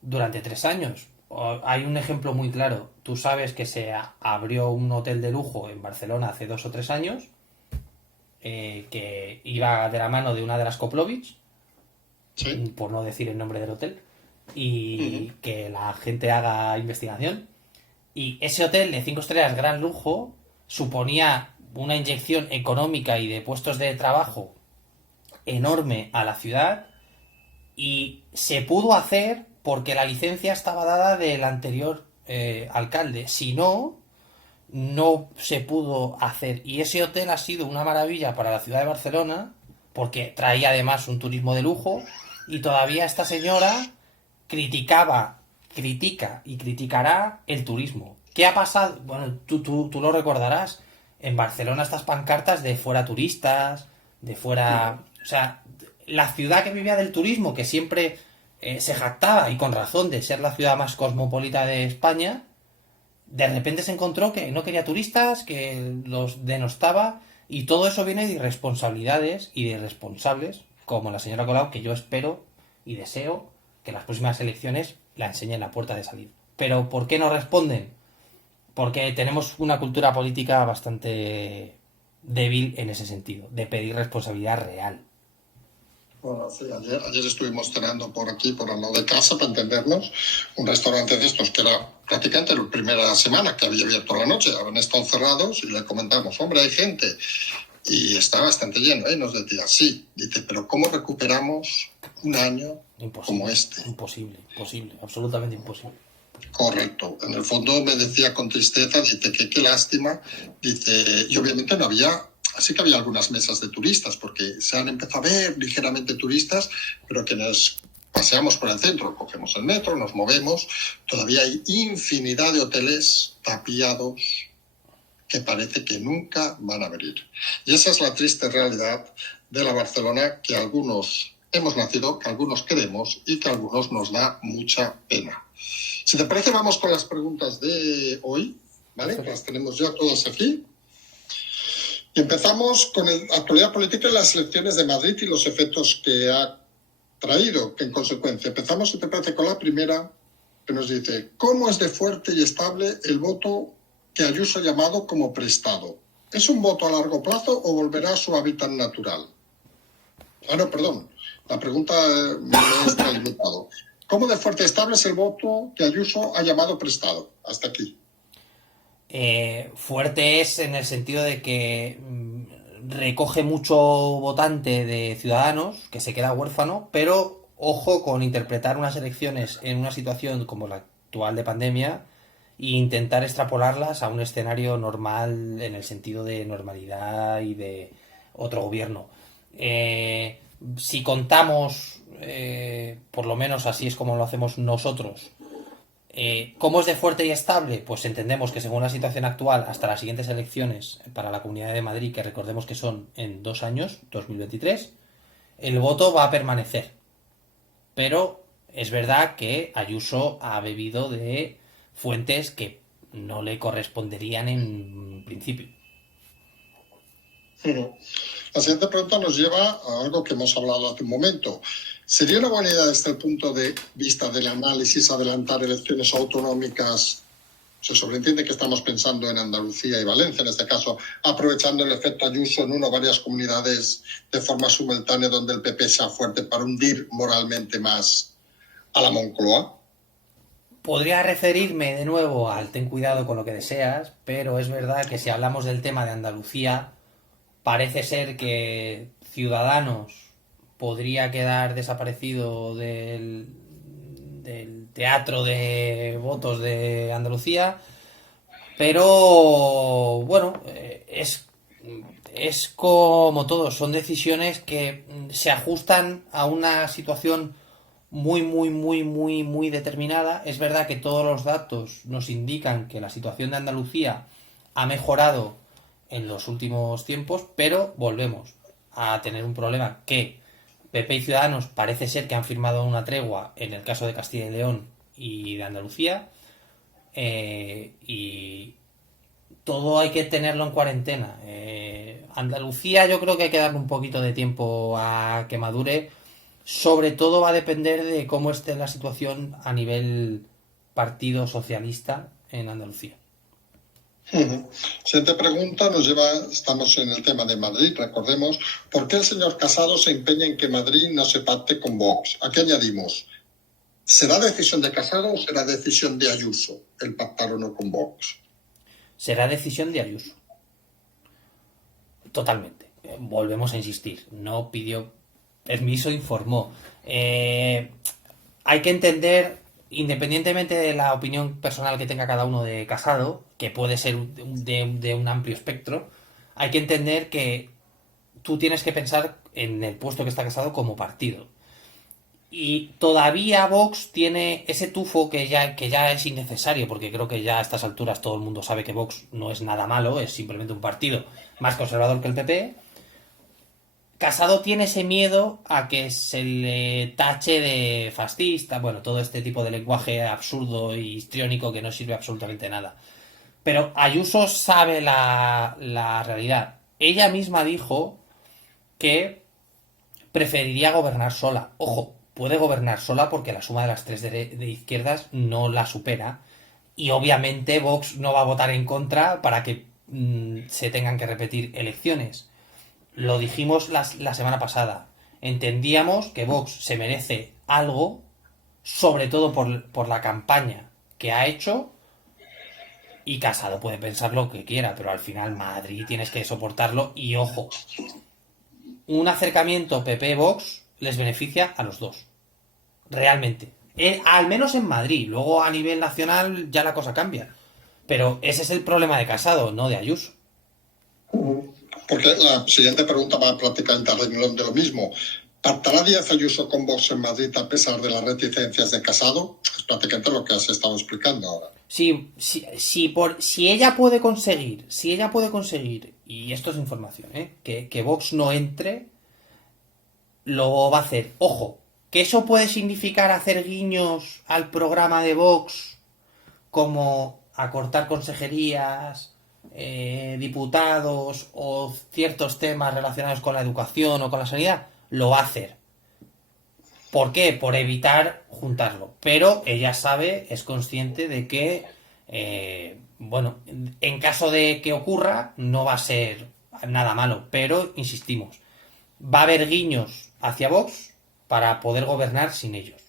durante 3 años. Hay un ejemplo muy claro. Tú sabes que se abrió un hotel de lujo en Barcelona hace 2 o 3 años, que iba de la mano de una de las Koplovich, Sí. por no decir el nombre del hotel, y que la gente haga investigación. Y ese hotel de 5 estrellas, gran lujo, suponía una inyección económica y de puestos de trabajo enorme a la ciudad, y se pudo hacer porque la licencia estaba dada del anterior alcalde. Si no, no se pudo hacer. Y ese hotel ha sido una maravilla para la ciudad de Barcelona porque traía además un turismo de lujo, y todavía esta señora critica y criticará el turismo. ¿Qué ha pasado? Bueno, tú lo recordarás. En Barcelona estas pancartas de fuera turistas, de fuera... O sea, la ciudad que vivía del turismo, que siempre se jactaba, y con razón, de ser la ciudad más cosmopolita de España, de repente se encontró que no quería turistas, que los denostaba, y todo eso viene de irresponsabilidades y de irresponsables, como la señora Colau, que yo espero y deseo que las próximas elecciones la enseñen la puerta de salida. Pero ¿por qué no responden? Porque tenemos una cultura política bastante débil en ese sentido, de pedir responsabilidad real. Bueno, sí, ayer estuvimos cenando por aquí, por al lado de casa, para entendernos, un restaurante de estos que era prácticamente la primera semana que había abierto la noche. Habían estado cerrados y le comentamos, hombre, hay gente. Y está bastante lleno, ¿eh? Nos decía, sí. Dice, pero ¿cómo recuperamos un año como este? Imposible, absolutamente imposible. Correcto. En el fondo me decía con tristeza, dice que qué lástima. Dice, y obviamente no había, así que había algunas mesas de turistas, porque se han empezado a ver ligeramente turistas, pero que nos paseamos por el centro, cogemos el metro, nos movemos, todavía hay infinidad de hoteles tapiados que parece que nunca van a abrir. Y esa es la triste realidad de la Barcelona que algunos hemos nacido, que algunos queremos y que a algunos nos da mucha pena. Si te parece, vamos con las preguntas de hoy, ¿vale? Las tenemos ya todas aquí. Y empezamos con la actualidad política en las elecciones de Madrid y los efectos que ha traído, que en consecuencia. Empezamos, si te parece, con la primera, que nos dice, ¿cómo es de fuerte y estable el voto que Ayuso ha llamado como prestado? ¿Es un voto a largo plazo o volverá a su hábitat natural? No, perdón. La pregunta me está limitado. ¿Cómo de fuerte y estable es el voto que Ayuso ha llamado prestado? Hasta aquí. Fuerte es en el sentido de que recoge mucho votante de Ciudadanos, que se queda huérfano, pero ojo con interpretar unas elecciones en una situación como la actual de pandemia e intentar extrapolarlas a un escenario normal en el sentido de normalidad y de otro gobierno. Si contamos, por lo menos así es como lo hacemos nosotros, ¿cómo es de fuerte y estable? Pues entendemos que según la situación actual, hasta las siguientes elecciones para la Comunidad de Madrid, que recordemos que son en 2 años, 2023, el voto va a permanecer. Pero es verdad que Ayuso ha bebido de fuentes que no le corresponderían en principio. La siguiente pregunta nos lleva a algo que hemos hablado hace un momento. ¿Sería una buena idea desde el punto de vista del análisis adelantar elecciones autonómicas? Se sobreentiende que estamos pensando en Andalucía y Valencia, en este caso, aprovechando el efecto Ayuso en una o varias comunidades de forma simultánea donde el PP sea fuerte para hundir moralmente más a la Moncloa. Podría referirme de nuevo al ten cuidado con lo que deseas, pero es verdad que si hablamos del tema de Andalucía, parece ser que Ciudadanos podría quedar desaparecido del teatro de votos de Andalucía, pero bueno, es como todo, son decisiones que se ajustan a una situación muy, muy, muy, muy, muy determinada. Es verdad que todos los datos nos indican que la situación de Andalucía ha mejorado en los últimos tiempos, pero volvemos a tener un problema que PP y Ciudadanos parece ser que han firmado una tregua en el caso de Castilla y León y de Andalucía, y todo hay que tenerlo en cuarentena. Andalucía yo creo que hay que darle un poquito de tiempo a que madure. Sobre todo va a depender de cómo esté la situación a nivel Partido Socialista en Andalucía. Siguiente pregunta nos lleva, estamos en el tema de Madrid, recordemos, ¿por qué el señor Casado se empeña en que Madrid no se pacte con Vox? Aquí añadimos, ¿será decisión de Casado o será decisión de Ayuso el pactar o no con Vox? Será decisión de Ayuso. Totalmente. Volvemos a insistir. No pidió permiso, informó. Hay que entender, independientemente de la opinión personal que tenga cada uno de Casado, que puede ser de un amplio espectro, hay que entender que tú tienes que pensar en el puesto que está Casado como partido. Y todavía Vox tiene ese tufo que ya es innecesario, porque creo que ya a estas alturas todo el mundo sabe que Vox no es nada malo, es simplemente un partido más conservador que el PP. Casado tiene ese miedo a que se le tache de fascista, bueno, todo este tipo de lenguaje absurdo y histriónico que no sirve absolutamente nada. Pero Ayuso sabe la realidad. Ella misma dijo que preferiría gobernar sola. Ojo, puede gobernar sola porque la suma de las tres de izquierdas no la supera. Y obviamente Vox no va a votar en contra para que se tengan que repetir elecciones. Lo dijimos la semana pasada. Entendíamos que Vox se merece algo, sobre todo por la campaña que ha hecho. Y Casado puede pensar lo que quiera, pero al final Madrid tienes que soportarlo. Y ojo, un acercamiento PP-Vox les beneficia a los dos. Realmente. Al menos en Madrid. Luego a nivel nacional ya la cosa cambia. Pero ese es el problema de Casado, no de Ayuso. Porque la siguiente pregunta va prácticamente al renglón de lo mismo. ¿Pactará Díaz Ayuso con Vox en Madrid a pesar de las reticencias de Casado? Es prácticamente lo que has estado explicando ahora. Si ella puede conseguir, y esto es información, que Vox no entre, lo va a hacer. Ojo, que eso puede significar hacer guiños al programa de Vox, como acortar consejerías, diputados o ciertos temas relacionados con la educación o con la sanidad, lo va a hacer. ¿Por qué? Por evitar juntarlo. Pero ella sabe, es consciente de que, bueno, en caso de que ocurra, no va a ser nada malo. Pero, insistimos, va a haber guiños hacia Vox para poder gobernar sin ellos.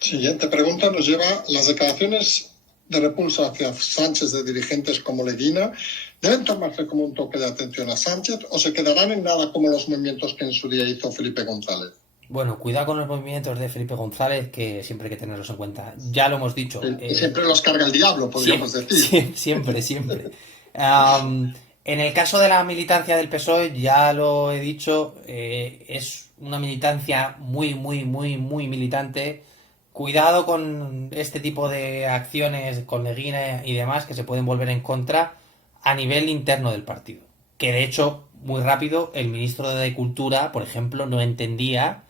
Siguiente pregunta nos lleva las declaraciones de repulsa hacia Sánchez de dirigentes como Leguina. ¿Deben tomarse como un toque de atención a Sánchez o se quedarán en nada como los movimientos que en su día hizo Felipe González? Bueno, cuidado con los movimientos de Felipe González, que siempre hay que tenerlos en cuenta. Ya lo hemos dicho. Siempre los carga el diablo, podríamos decir. Siempre. En el caso de la militancia del PSOE, ya lo he dicho, es una militancia muy militante. Cuidado con este tipo de acciones con Leguina y demás que se pueden volver en contra a nivel interno del partido. Que de hecho, muy rápido, el ministro de Cultura, por ejemplo, no entendía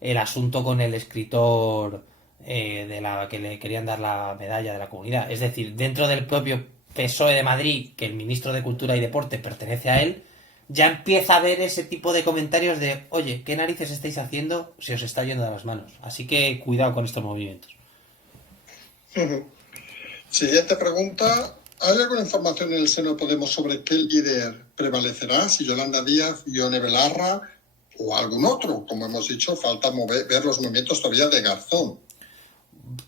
el asunto con el escritor de la que le querían dar la medalla de la comunidad. Es decir, dentro del propio PSOE de Madrid, que el ministro de Cultura y Deporte pertenece a él, ya empieza a ver ese tipo de comentarios de, oye, ¿qué narices estáis haciendo? Se os está yendo de las manos. Así que cuidado con estos movimientos. Siguiente pregunta. ¿Hay alguna información en el seno de Podemos sobre qué líder prevalecerá? Si Yolanda Díaz, Ione Belarra o algún otro. Como hemos dicho, falta ver los movimientos todavía de Garzón.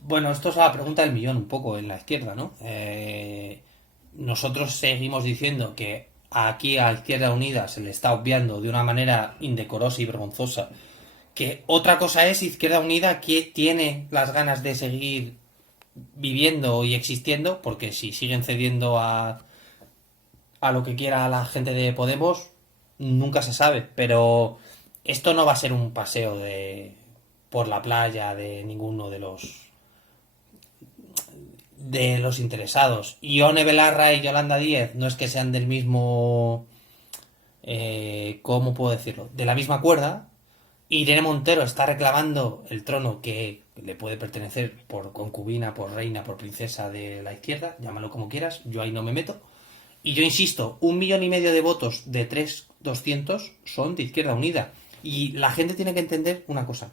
Bueno, esto es la pregunta del millón un poco en la izquierda, ¿no? Nosotros seguimos diciendo que aquí a Izquierda Unida se le está obviando de una manera indecorosa y vergonzosa que otra cosa es Izquierda Unida que tiene las ganas de seguir viviendo y existiendo, porque si siguen cediendo a lo que quiera la gente de Podemos, nunca se sabe, pero esto no va a ser un paseo por la playa de ninguno de los interesados. Ione Belarra y Yolanda Díez no es que sean del mismo, ¿cómo puedo decirlo? De la misma cuerda, Irene Montero está reclamando el trono que le puede pertenecer por concubina, por reina, por princesa de la izquierda, llámalo como quieras, yo ahí no me meto. Y yo insisto, 1,5 millones de votos de 3.200.000 son de Izquierda Unida. Y la gente tiene que entender una cosa.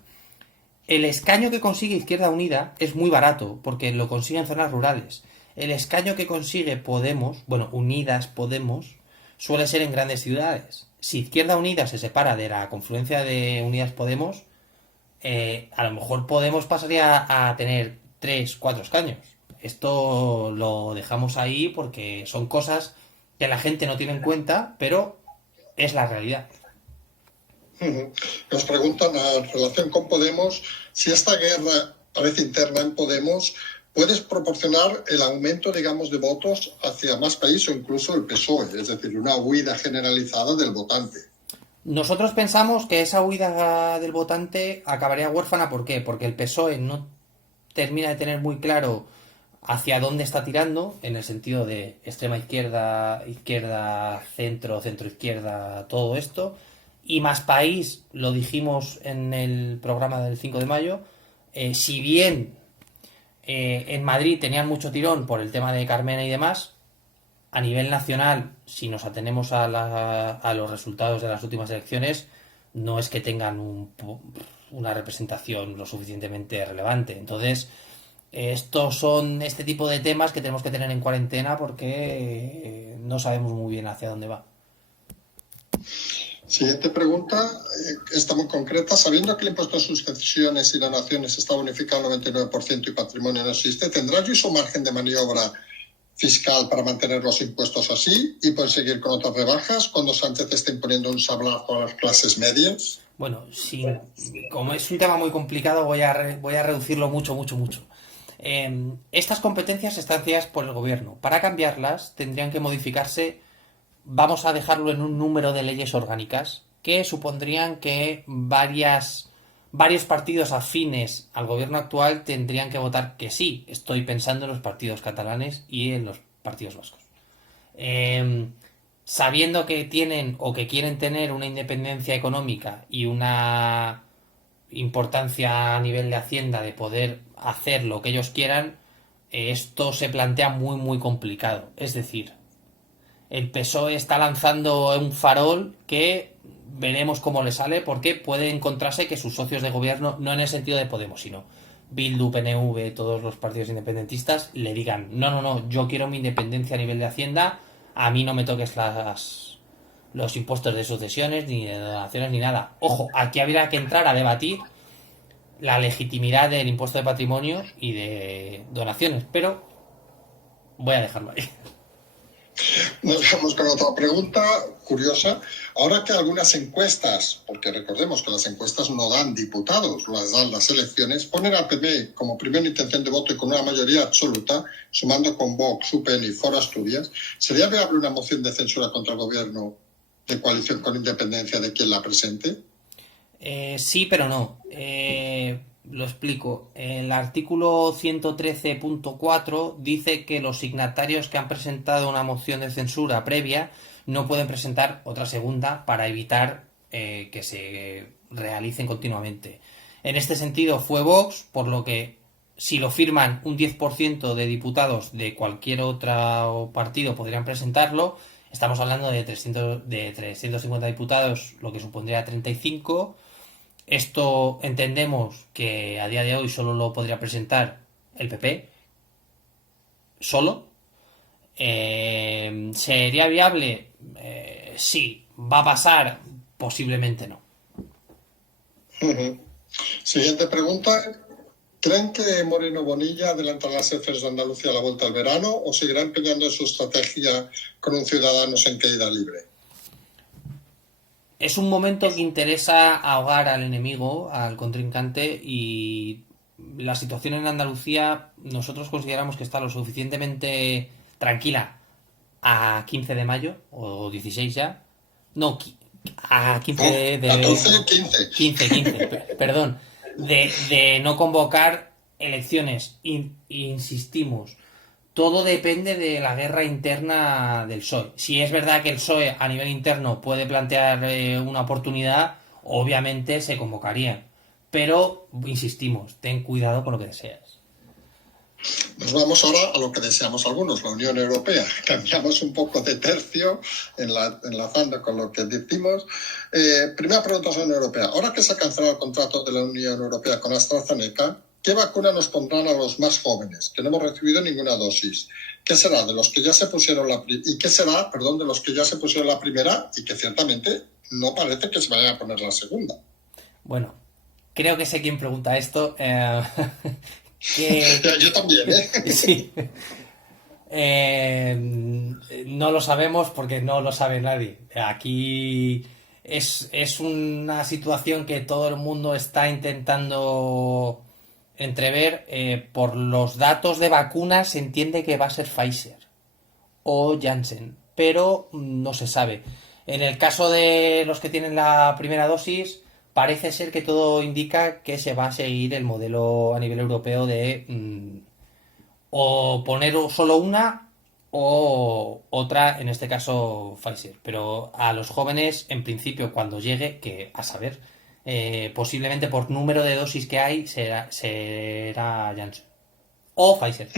El escaño que consigue Izquierda Unida es muy barato, porque lo consigue en zonas rurales. El escaño que consigue Podemos, bueno, Unidas Podemos, suele ser en grandes ciudades. Si Izquierda Unida se separa de la confluencia de Unidas Podemos, a lo mejor Podemos pasaría a tener 3 4 escaños. Esto lo dejamos ahí porque son cosas que la gente no tiene en cuenta, pero es la realidad. Ujú. Nos preguntan en relación con Podemos si esta guerra parece interna en Podemos puedes proporcionar el aumento, digamos, de votos hacia más país o incluso el PSOE, es decir, una huida generalizada del votante. Nosotros pensamos que esa huida del votante acabaría huérfana. ¿Por qué? Porque el PSOE no termina de tener muy claro hacia dónde está tirando, en el sentido de extrema izquierda, izquierda, centro, centro izquierda, todo esto. Y Más País, lo dijimos en el programa del 5 de mayo, si bien en Madrid tenían mucho tirón por el tema de Carmena y demás, a nivel nacional, si nos atenemos a los resultados de las últimas elecciones, no es que tengan una representación lo suficientemente relevante. Entonces, estos son este tipo de temas que tenemos que tener en cuarentena porque no sabemos muy bien hacia dónde va. Siguiente pregunta, está muy concreta. Sabiendo que el impuesto a sucesiones y donaciones está bonificado al 99% y patrimonio no existe, ¿tendrá Ayuso margen de maniobra fiscal para mantener los impuestos así y poder seguir con otras rebajas cuando Sánchez está imponiendo un sablazo a las clases medias? Bueno, como es un tema muy complicado, voy a reducirlo mucho, mucho, mucho. Estas competencias están dadas por el gobierno. Para cambiarlas tendrían que modificarse, vamos a dejarlo en un número de leyes orgánicas, que supondrían que varios partidos afines al gobierno actual tendrían que votar que sí. Estoy pensando en los partidos catalanes y en los partidos vascos. Eh, Sabiendo que tienen o que quieren tener una independencia económica y una importancia a nivel de Hacienda de poder hacer lo que ellos quieran, esto se plantea muy muy complicado. Es decir, el PSOE está lanzando un farol que veremos cómo le sale, porque puede encontrarse que sus socios de gobierno, no en el sentido de Podemos, sino Bildu, PNV, todos los partidos independentistas, le digan, no, no, no, yo quiero mi independencia a nivel de Hacienda, a mí no me toques los impuestos de sucesiones, ni de donaciones, ni nada. Ojo, aquí habría que entrar a debatir la legitimidad del impuesto de patrimonio y de donaciones, pero voy a dejarlo ahí. Nos vamos con otra pregunta curiosa. Ahora que algunas encuestas, porque recordemos que las encuestas no dan diputados, las dan las elecciones, ponen al PP como primera intención de voto y con una mayoría absoluta, sumando con Vox, UPN y Foro Asturias, ¿sería viable una moción de censura contra el gobierno de coalición con independencia de quien la presente? Sí, pero no. Lo explico. El artículo 113.4 dice que los signatarios que han presentado una moción de censura previa no pueden presentar otra segunda para evitar que se realicen continuamente. En este sentido fue Vox, por lo que si lo firman un 10% de diputados de cualquier otro partido podrían presentarlo. Estamos hablando de 350 diputados, lo que supondría 35. Esto entendemos que a día de hoy solo lo podría presentar el PP, solo. ¿Sería viable? Sí. ¿Va a pasar? Posiblemente no. Siguiente pregunta. ¿Creen que Moreno Bonilla adelantará las elecciones de Andalucía a la vuelta al verano o seguirá empeñando en su estrategia con un Ciudadanos en caída libre? Es un momento que interesa ahogar al enemigo, al contrincante, y la situación en Andalucía nosotros consideramos que está lo suficientemente tranquila a 15 de mayo o 16 ya. No, a 15 de 14, 15. 15, perdón, de no convocar elecciones. Insistimos, todo depende de la guerra interna del PSOE. Si es verdad que el PSOE a nivel interno puede plantear una oportunidad, obviamente se convocarían. Pero, insistimos, ten cuidado con lo que deseas. Nos vamos ahora a lo que deseamos algunos, la Unión Europea. Cambiamos un poco de tercio enlazando con lo que decimos. Primera pregunta sobre la Unión Europea. Ahora que se ha cancelado el contrato de la Unión Europea con AstraZeneca, ¿qué vacuna nos pondrán a los más jóvenes que no hemos recibido ninguna dosis? ¿Qué será de los que ya se pusieron de los que ya se pusieron la primera y que ciertamente no parece que se vayan a poner la segunda? Bueno, creo que sé quién pregunta esto. Yo también, ¿eh? Sí. No lo sabemos porque no lo sabe nadie. Aquí es una situación que todo el mundo está intentando entrever. Por los datos de vacunas se entiende que va a ser Pfizer o Janssen, pero no se sabe. En el caso de los que tienen la primera dosis, parece ser que todo indica que se va a seguir el modelo a nivel europeo de o poner solo una o otra, en este caso Pfizer. Pero a los jóvenes, en principio, cuando llegue, que a saber, posiblemente por número de dosis que hay, será Janssen o Pfizer.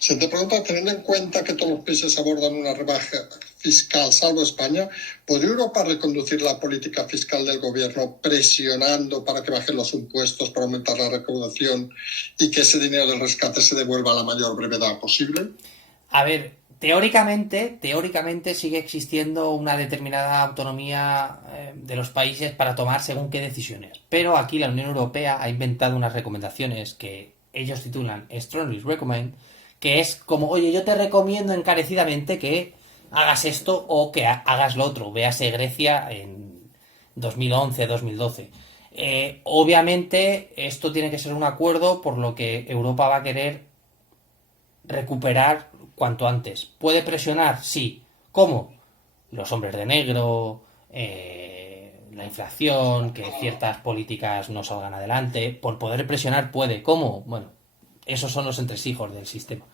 Se te pregunta, teniendo en cuenta que todos los países abordan una rebaja fiscal, salvo España, ¿podría Europa reconducir la política fiscal del gobierno presionando para que bajen los impuestos, para aumentar la recaudación y que ese dinero del rescate se devuelva a la mayor brevedad posible? A ver, teóricamente sigue existiendo una determinada autonomía de los países para tomar según qué decisiones. Pero aquí la Unión Europea ha inventado unas recomendaciones que ellos titulan Strongly Recommend, que es como, oye, yo te recomiendo encarecidamente que hagas esto o que hagas lo otro. Véase Grecia en 2011, 2012. Obviamente esto tiene que ser un acuerdo por lo que Europa va a querer recuperar cuanto antes. ¿Puede presionar? Sí. ¿Cómo? Los hombres de negro, la inflación, que ciertas políticas no salgan adelante. Por poder presionar puede. ¿Cómo? Bueno, esos son los entresijos del sistema.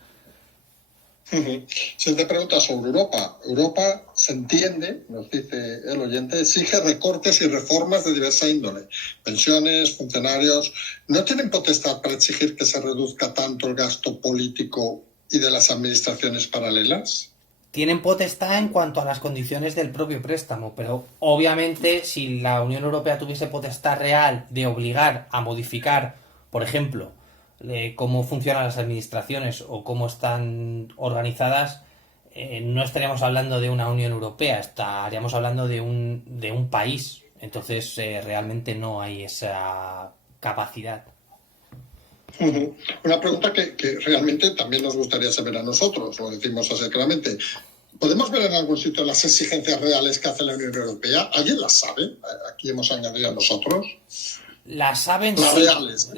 Se te pregunta sobre Europa. Europa, se entiende, nos dice el oyente, exige recortes y reformas de diversa índole. Pensiones, funcionarios, ¿no tienen potestad para exigir que se reduzca tanto el gasto político y de las administraciones paralelas? Tienen potestad en cuanto a las condiciones del propio préstamo, pero obviamente si la Unión Europea tuviese potestad real de obligar a modificar, por ejemplo, cómo funcionan las administraciones o cómo están organizadas, no estaríamos hablando de una Unión Europea, estaríamos hablando de un país. Entonces realmente no hay esa capacidad. Una pregunta que realmente también nos gustaría saber a nosotros, lo decimos así claramente. ¿Podemos ver en algún sitio las exigencias reales que hace la Unión Europea? ¿Alguien las sabe? Aquí hemos añadido a nosotros. Las saben, las sí. Reales.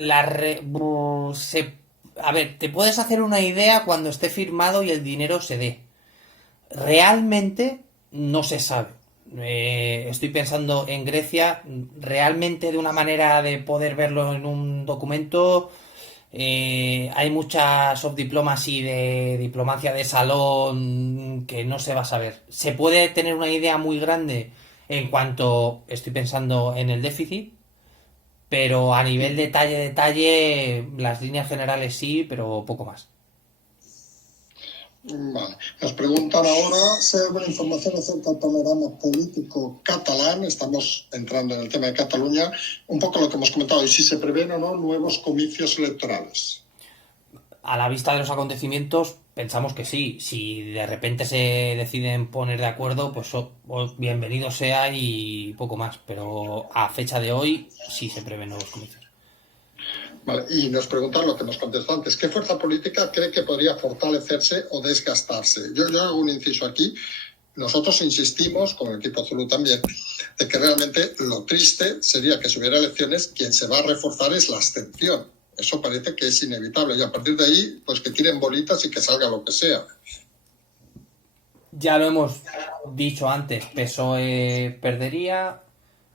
A ver, te puedes hacer una idea cuando esté firmado y el dinero se dé. Realmente no se sabe. Estoy pensando en Grecia, realmente de una manera de poder verlo en un documento. Hay mucha soft diplomacy de diplomacia de salón que no se va a saber. Se puede tener una idea muy grande en cuanto estoy pensando en el déficit, pero a nivel detalle, las líneas generales sí, pero poco más. Vale. Nos preguntan ahora si hay alguna información acerca del panorama político catalán. Estamos entrando en el tema de Cataluña. Un poco lo que hemos comentado, y si se prevén o no nuevos comicios electorales. A la vista de los acontecimientos, pensamos que sí. Si de repente se deciden poner de acuerdo, pues bienvenido sea y poco más. Pero a fecha de hoy sí se prevén nuevos comicios. Vale, y nos preguntan lo que nos contestó antes. ¿Qué fuerza política cree que podría fortalecerse o desgastarse? Yo hago un inciso aquí. Nosotros insistimos, con el equipo Zulu también, de que realmente lo triste sería que si hubiera elecciones, quien se va a reforzar es la abstención. Eso parece que es inevitable. Y a partir de ahí, pues que tiren bolitas y que salga lo que sea. Ya lo hemos dicho antes. PSOE perdería.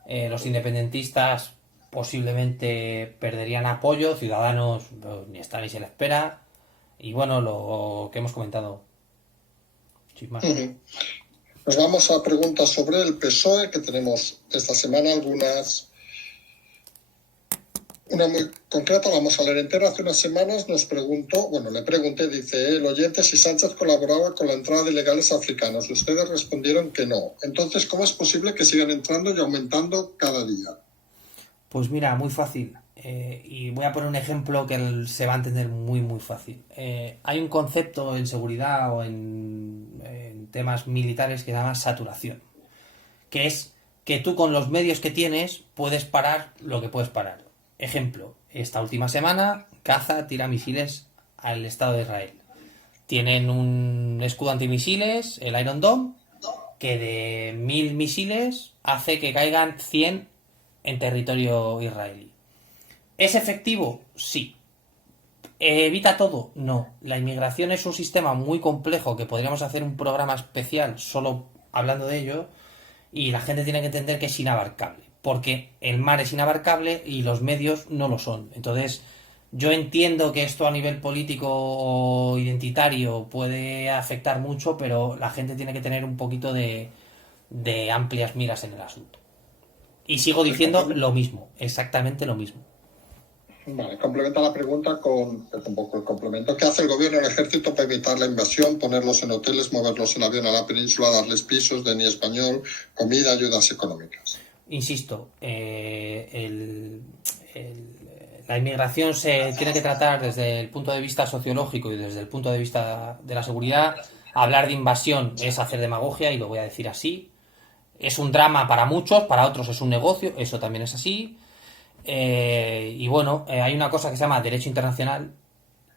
Los independentistas posiblemente perderían apoyo, Ciudadanos pues, ni está ni se le espera, y bueno, lo que hemos comentado. Sin más. Nos vamos a preguntas sobre el PSOE, que tenemos esta semana algunas. Una muy concreta, vamos a leer entera. Hace unas semanas le pregunté, dice el oyente, si Sánchez colaboraba con la entrada de ilegales africanos. Ustedes respondieron que no. Entonces, ¿cómo es posible que sigan entrando y aumentando cada día? Pues mira, muy fácil. Y voy a poner un ejemplo que se va a entender muy, muy fácil. Hay un concepto en seguridad o en temas militares que se llama saturación, que es que tú con los medios que tienes puedes parar lo que puedes parar. Ejemplo, esta última semana, Gaza tira misiles al Estado de Israel. Tienen un escudo antimisiles, el Iron Dome, que de 1000 misiles hace que caigan 100 en territorio israelí. ¿Es efectivo? Sí. ¿Evita todo? No. La inmigración es un sistema muy complejo que podríamos hacer un programa especial solo hablando de ello, y la gente tiene que entender que es inabarcable, porque el mar es inabarcable y los medios no lo son. Entonces, yo entiendo que esto a nivel político o identitario puede afectar mucho, pero la gente tiene que tener un poquito de amplias miras en el asunto. Y sigo diciendo lo mismo, exactamente lo mismo. Vale, complementa la pregunta con un poco el complemento. ¿Qué hace el gobierno y el ejército para evitar la invasión, ponerlos en hoteles, moverlos en avión a la península, darles pisos, DNI español, comida, ayudas económicas? Insisto, la inmigración se tiene que tratar desde el punto de vista sociológico y desde el punto de vista de la seguridad. Hablar de invasión es hacer demagogia, y lo voy a decir así. Es un drama para muchos, para otros es un negocio, eso también es así. Y bueno, hay una cosa que se llama derecho internacional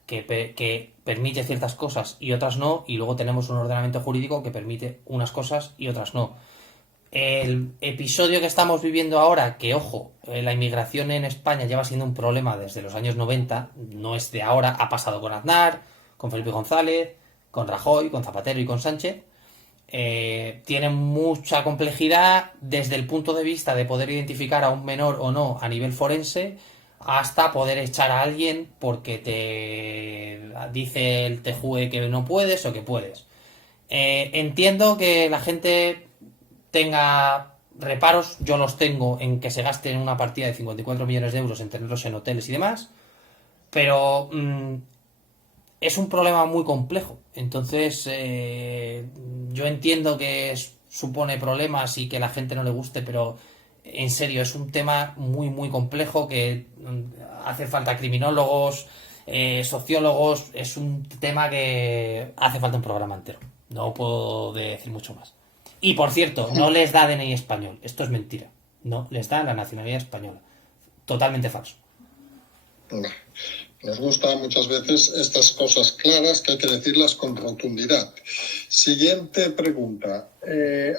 que permite ciertas cosas y otras no, y luego tenemos un ordenamiento jurídico que permite unas cosas y otras no. El episodio que estamos viviendo ahora, que ojo, la inmigración en España lleva siendo un problema desde los años 90, no es de ahora, ha pasado con Aznar, con Felipe González, con Rajoy, con Zapatero y con Sánchez. Tiene mucha complejidad desde el punto de vista de poder identificar a un menor o no a nivel forense, hasta poder echar a alguien porque te dice el TJUE que no puedes o que puedes. Entiendo que la gente tenga reparos, yo los tengo, en que se gasten una partida de 54 millones de euros en tenerlos en hoteles y demás, pero es un problema muy complejo. Entonces, yo entiendo que supone problemas y que a la gente no le guste, pero en serio, es un tema muy, muy complejo que hace falta criminólogos, sociólogos. Es un tema que hace falta un programa entero. No puedo decir mucho más. Y por cierto, no les da DNI español. Esto es mentira. No, les da la nacionalidad española. Totalmente falso. Nos gustan muchas veces estas cosas claras que hay que decirlas con rotundidad. Siguiente pregunta.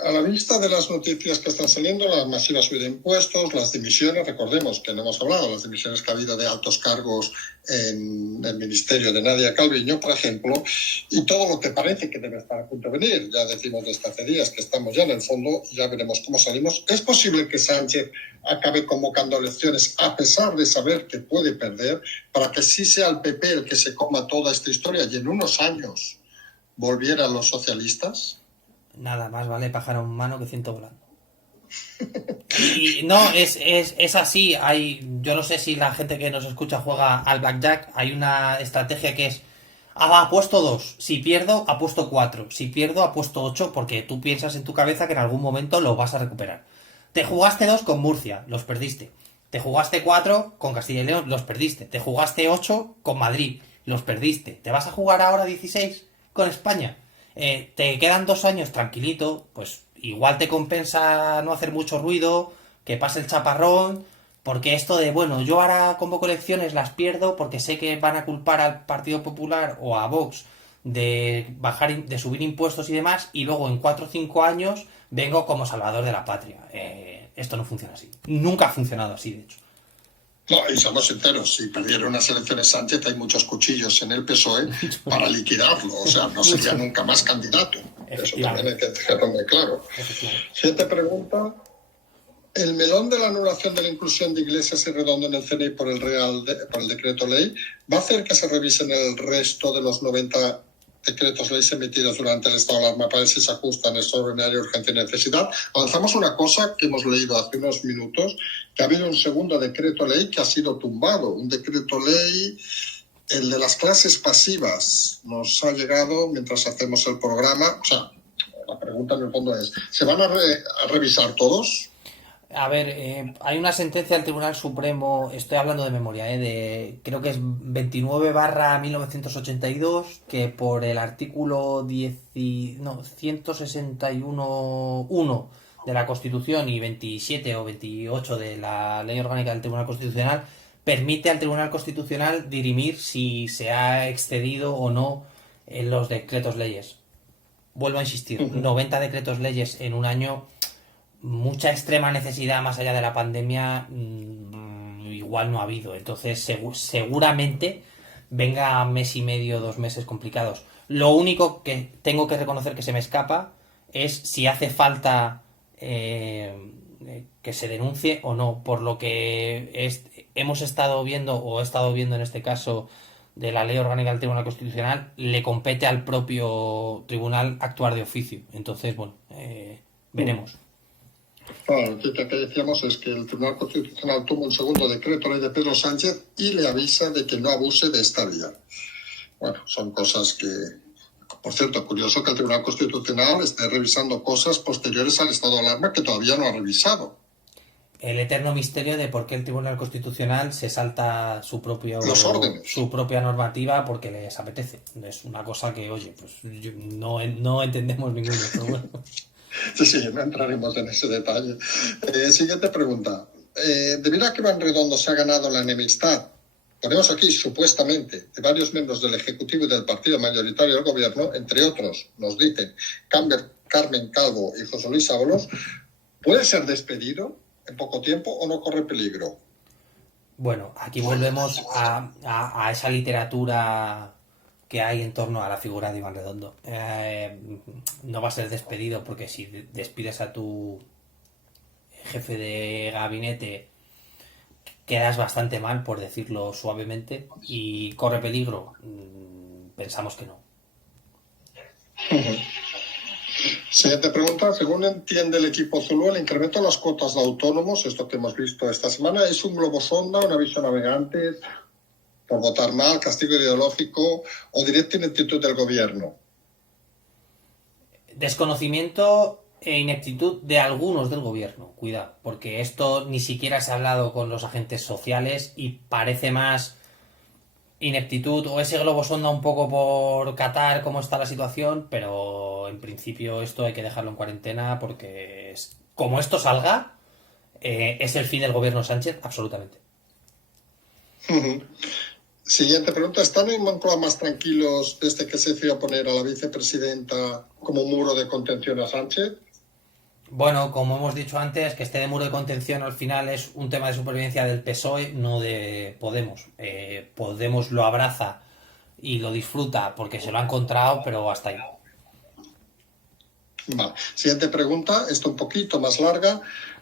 A la vista de las noticias que están saliendo, la masiva subida de impuestos, las dimisiones, recordemos que no hemos hablado, las dimisiones que ha habido de altos cargos en el ministerio de Nadia Calviño, por ejemplo, y todo lo que parece que debe estar a punto de venir. Ya decimos desde hace días que estamos ya en el fondo, ya veremos cómo salimos. ¿Es posible que Sánchez acabe convocando elecciones a pesar de saber que puede perder, para que sí sea el PP el que se coma toda esta historia y en unos años volvieran los socialistas? Nada más vale pájaro en mano que ciento volando. Y no, es así. Yo no sé si la gente que nos escucha juega al blackjack. Hay una estrategia que es: apuesto 2, si pierdo apuesto 4, si pierdo apuesto 8, porque tú piensas en tu cabeza que en algún momento lo vas a recuperar. Te jugaste 2 con Murcia, los perdiste. Te jugaste 4 con Castilla y León, los perdiste. Te jugaste 8 con Madrid, los perdiste. ¿Te vas a jugar ahora 16 con España? Te quedan 2 años tranquilito, pues igual te compensa no hacer mucho ruido, que pase el chaparrón, porque esto de, bueno, yo ahora convoco elecciones, las pierdo porque sé que van a culpar al Partido Popular o a Vox de subir impuestos y demás, y luego en 4 o 5 años vengo como salvador de la patria. Esto no funciona así. Nunca ha funcionado así, de hecho. No, y somos sinceros, si perdieron unas elecciones Sánchez, hay muchos cuchillos en el PSOE para liquidarlo, o sea, no sería nunca más candidato. Eso también hay que dejarlo muy claro. Siguiente pregunta. ¿El melón de la anulación de la inclusión de Iglesias y Redondo en el CNI por el decreto ley va a hacer que se revisen el resto de los 90 decretos leyes emitidos durante el estado de alarma para ver si se ajustan a extraordinaria urgencia y necesidad. Avanzamos una cosa que hemos leído hace unos minutos, que ha habido un segundo decreto ley que ha sido tumbado, un decreto ley, el de las clases pasivas. Nos ha llegado mientras hacemos el programa. O sea, la pregunta en el fondo es, ¿se van a revisar todos? A ver, hay una sentencia del Tribunal Supremo, estoy hablando de memoria, creo que es 29/1982, que por el artículo 161.1 de la Constitución y 27 o 28 de la Ley Orgánica del Tribunal Constitucional, permite al Tribunal Constitucional dirimir si se ha excedido o no en los decretos leyes. Vuelvo a insistir, 90 decretos leyes en un año, mucha extrema necesidad más allá de la pandemia igual no ha habido. Entonces seguramente venga mes y medio, 2 meses complicados. Lo único que tengo que reconocer que se me escapa es si hace falta que se denuncie o no. Por lo que hemos estado viendo, o he estado viendo en este caso de la Ley Orgánica del Tribunal Constitucional, le compete al propio tribunal actuar de oficio. Entonces, bueno, veremos. Claro, lo que decíamos es que el Tribunal Constitucional toma un segundo decreto ley de Pedro Sánchez y le avisa de que no abuse de esta vía. Bueno, son cosas que, por cierto, curioso que el Tribunal Constitucional esté revisando cosas posteriores al estado de alarma que todavía no ha revisado. El eterno misterio de por qué el Tribunal Constitucional se salta su propia normativa porque les apetece. Es una cosa que, oye, pues no entendemos ninguno, pero bueno. Sí, no entraremos en ese detalle. Siguiente pregunta. Debido a que Iván Redondo se ha ganado la enemistad, ponemos aquí supuestamente, de varios miembros del Ejecutivo y del partido mayoritario del Gobierno, entre otros, nos dicen Carmen Calvo y José Luis Ábalos, ¿puede ser despedido en poco tiempo o no corre peligro? Bueno, aquí volvemos a esa literatura que hay en torno a la figura de Iván Redondo. No va a ser despedido porque si despides a tu jefe de gabinete quedas bastante mal, por decirlo suavemente, y corre peligro. Pensamos que no. Siguiente pregunta. Según entiende el equipo Zulu, el incremento de las cuotas de autónomos, esto que hemos visto esta semana, es un globo sonda, un aviso a navegantes por votar mal, castigo ideológico o directa ineptitud del gobierno. Desconocimiento e ineptitud de algunos del gobierno, cuidado, porque esto ni siquiera se ha hablado con los agentes sociales y parece más ineptitud o ese globo sonda un poco por catar cómo está la situación, pero en principio esto hay que dejarlo en cuarentena porque como esto salga, es el fin del gobierno Sánchez, absolutamente. Siguiente pregunta. ¿Están en Moncloa más tranquilos desde que se decidió poner a la vicepresidenta como muro de contención a Sánchez? Bueno, como hemos dicho antes, que este de muro de contención al final es un tema de supervivencia del PSOE, no de Podemos. Podemos lo abraza y lo disfruta porque se lo ha encontrado, pero hasta ahí. Vale. Siguiente pregunta, esto un poquito más larga.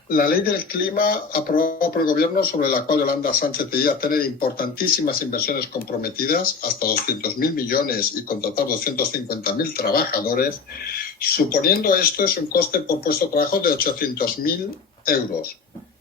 La ley del clima aprobada por el gobierno, sobre la cual Yolanda Sánchez debía tener importantísimas inversiones comprometidas, hasta 200.000 millones y contratar 250.000 trabajadores, suponiendo esto es un coste por puesto de trabajo de 800.000 euros.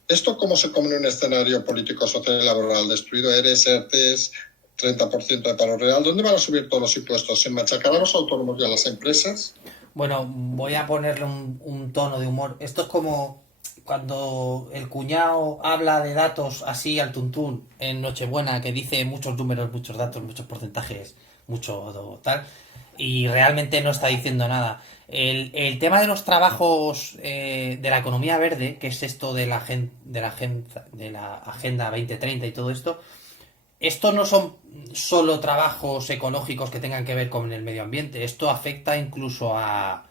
¿Esto cómo se come en un escenario político, social y laboral destruido? ERES, ERTES, 30% de paro real. ¿Dónde van a subir todos los impuestos? ¿Se machacarán a los autónomos y a las empresas? Bueno, voy a ponerle un tono de humor. Esto es como cuando el cuñado habla de datos así al tuntún en Nochebuena, que dice muchos números, muchos datos, muchos porcentajes, mucho tal, y realmente no está diciendo nada. El tema de los trabajos de la economía verde, que es esto de la Agenda 2030 y todo esto no son solo trabajos ecológicos que tengan que ver con el medio ambiente, esto afecta incluso a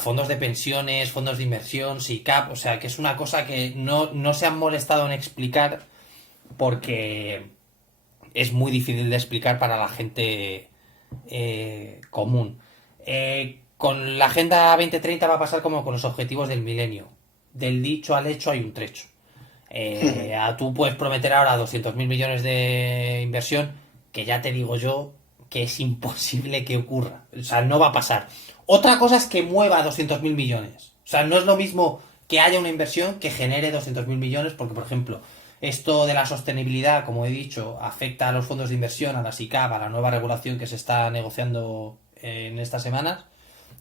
fondos de pensiones, fondos de inversión, SICAP, o sea que es una cosa que no se han molestado en explicar porque es muy difícil de explicar para la gente común. Con la Agenda 2030 va a pasar como con los objetivos del milenio. Del dicho al hecho hay un trecho. Tú puedes prometer ahora 200.000 millones de inversión, que ya te digo yo que es imposible que ocurra. O sea, no va a pasar. Otra cosa es que mueva 200.000 millones. O sea, no es lo mismo que haya una inversión que genere 200.000 millones, porque, por ejemplo, esto de la sostenibilidad, como he dicho, afecta a los fondos de inversión, a la SICAV, a la nueva regulación que se está negociando en estas semanas,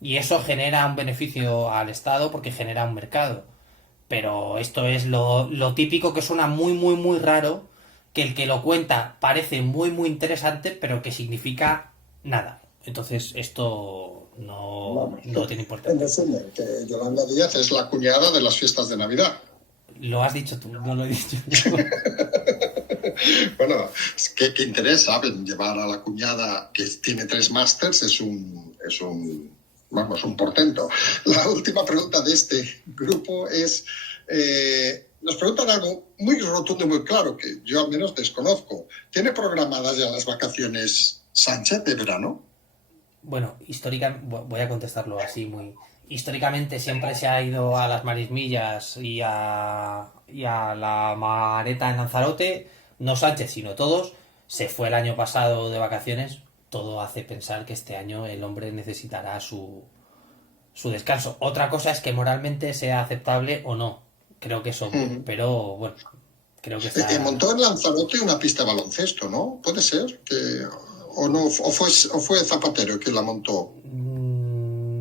y eso genera un beneficio al Estado porque genera un mercado. Pero esto es lo típico que suena muy, muy, muy raro, que el que lo cuenta parece muy, muy interesante, pero que significa nada. Entonces, esto Vamos, no tiene en importancia. resumen, que Yolanda Díaz es la cuñada de las fiestas de Navidad. Lo has dicho tú, no lo he dicho yo. Bueno, ¿qué interés, saben? Llevar a la cuñada que tiene 3 másters vamos, un portento. La última pregunta de este grupo es, nos preguntan algo muy rotundo y muy claro, que yo al menos desconozco. ¿Tiene programadas ya las vacaciones Sánchez de verano? Bueno, históricamente, voy a contestarlo así muy... Históricamente siempre se ha ido a las Marismillas y a la Mareta en Lanzarote, no Sánchez, sino todos. Se fue el año pasado de vacaciones. Todo hace pensar que este año el hombre necesitará su descanso. Otra cosa es que moralmente sea aceptable o no. Creo que es obvio. Ujú. Pero bueno, creo que está... Montó en Lanzarote una pista de baloncesto, ¿no? ¿Puede ser? O no, o fue Zapatero quien la montó.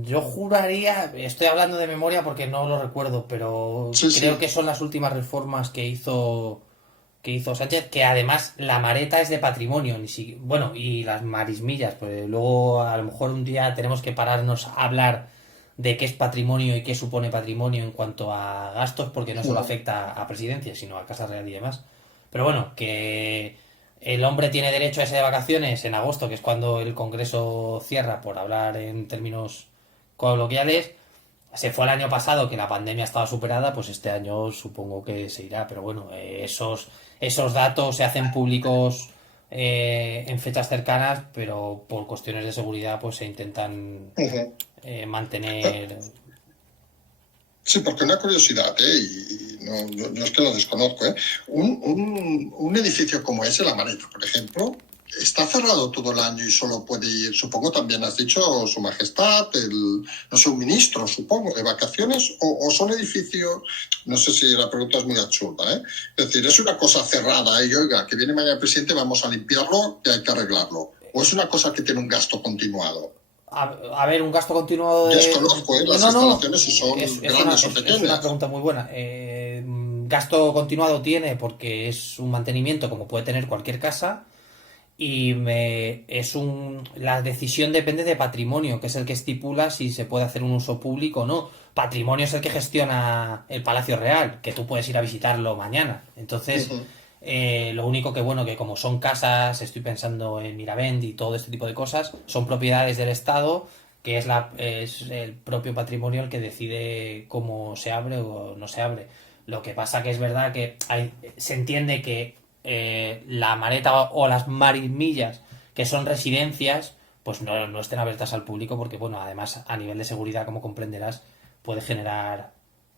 Yo juraría, estoy hablando de memoria porque no lo recuerdo, pero Sí, creo sí. que son las últimas reformas que hizo Sánchez, que además la Mareta es de patrimonio, bueno, y las marismillas, pues luego a lo mejor un día tenemos que pararnos a hablar de qué es patrimonio y qué supone patrimonio en cuanto a gastos, porque no solo Ujú. afecta a presidencia, sino a Casa Real y demás. Pero bueno, que el hombre tiene derecho a ese de vacaciones en agosto, que es cuando el Congreso cierra, por hablar en términos coloquiales. Se fue el año pasado que la pandemia estaba superada, pues este año supongo que se irá, pero bueno, esos datos se hacen públicos en fechas cercanas, pero por cuestiones de seguridad pues se intentan Ujú. mantener. Sí, porque una curiosidad, y no, yo es que lo desconozco, ¿eh? Un edificio como ese, La Mareta, por ejemplo, está cerrado todo el año y solo puede ir, supongo también has dicho, Su Majestad, no sé, un ministro, supongo, de vacaciones, o son edificios, no sé si la pregunta es muy absurda, ¿eh? Es decir, es una cosa cerrada, y oiga, que viene mañana el presidente, vamos a limpiarlo y hay que arreglarlo. O es una cosa que tiene un gasto continuado. A ver, un gasto continuado Desconozco, ¿eh? Las No, no, instalaciones si son es una, grandes o es una pequeñas. pregunta muy buena. Gasto continuado tiene porque es un mantenimiento como puede tener cualquier casa. La decisión depende de patrimonio, que es el que estipula si se puede hacer un uso público o no. Patrimonio es el que gestiona el Palacio Real, que tú puedes ir a visitarlo mañana. Entonces, Ujú. lo único que bueno, que como son casas, estoy pensando en Miravent y todo este tipo de cosas, son propiedades del Estado, que es el propio patrimonio el que decide cómo se abre o no se abre. Lo que pasa que es verdad que se entiende que la Mareta o las marismillas, que son residencias, pues no estén abiertas al público porque, bueno, además a nivel de seguridad, como comprenderás, puede generar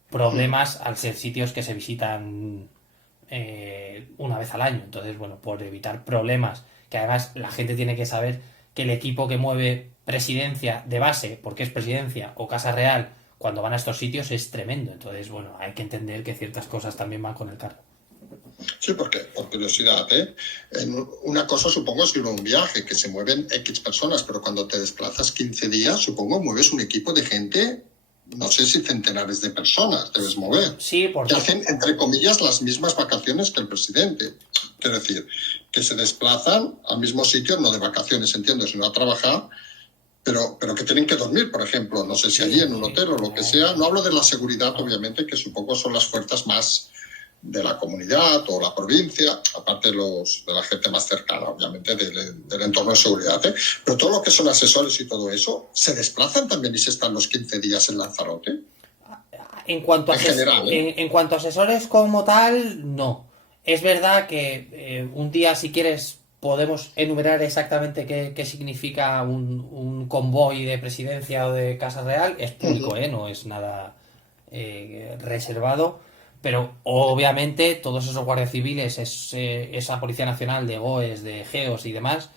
Ujú. problemas al ser sitios que se visitan una vez al año. Entonces, bueno, por evitar problemas, que además la gente tiene que saber que el equipo que mueve presidencia de base, porque es presidencia o Casa Real, cuando van a estos sitios es tremendo. Entonces, bueno, hay que entender que ciertas cosas también van con el carro. Sí, porque, por curiosidad, ¿eh? Una cosa supongo es ir a un viaje, que se mueven X personas, pero cuando te desplazas 15 días, supongo mueves un equipo de gente, no sé si centenares de personas debes mover, Sí, que porque hacen, entre comillas, las mismas vacaciones que el presidente. Quiero decir, que se desplazan al mismo sitio, no de vacaciones, entiendo, sino a trabajar, pero que tienen que dormir, por ejemplo, no sé si allí sí, en un hotel o lo que no, sea. No hablo de la seguridad, no. obviamente, que supongo son las fuerzas más de la comunidad o la provincia, aparte de la gente más cercana, obviamente, del entorno de seguridad. ¿Eh? Pero todo lo que son asesores y todo eso, ¿se desplazan también y se están los 15 días en Lanzarote? En cuanto a, En general, ¿eh? en cuanto a asesores como tal, no. Es verdad que un día, si quieres, podemos enumerar exactamente qué significa un convoy de presidencia o de Casa Real. Es público, Uh-huh. no es nada reservado. Pero obviamente todos esos guardias civiles, esa Policía Nacional de GOES, de GEOS y demás,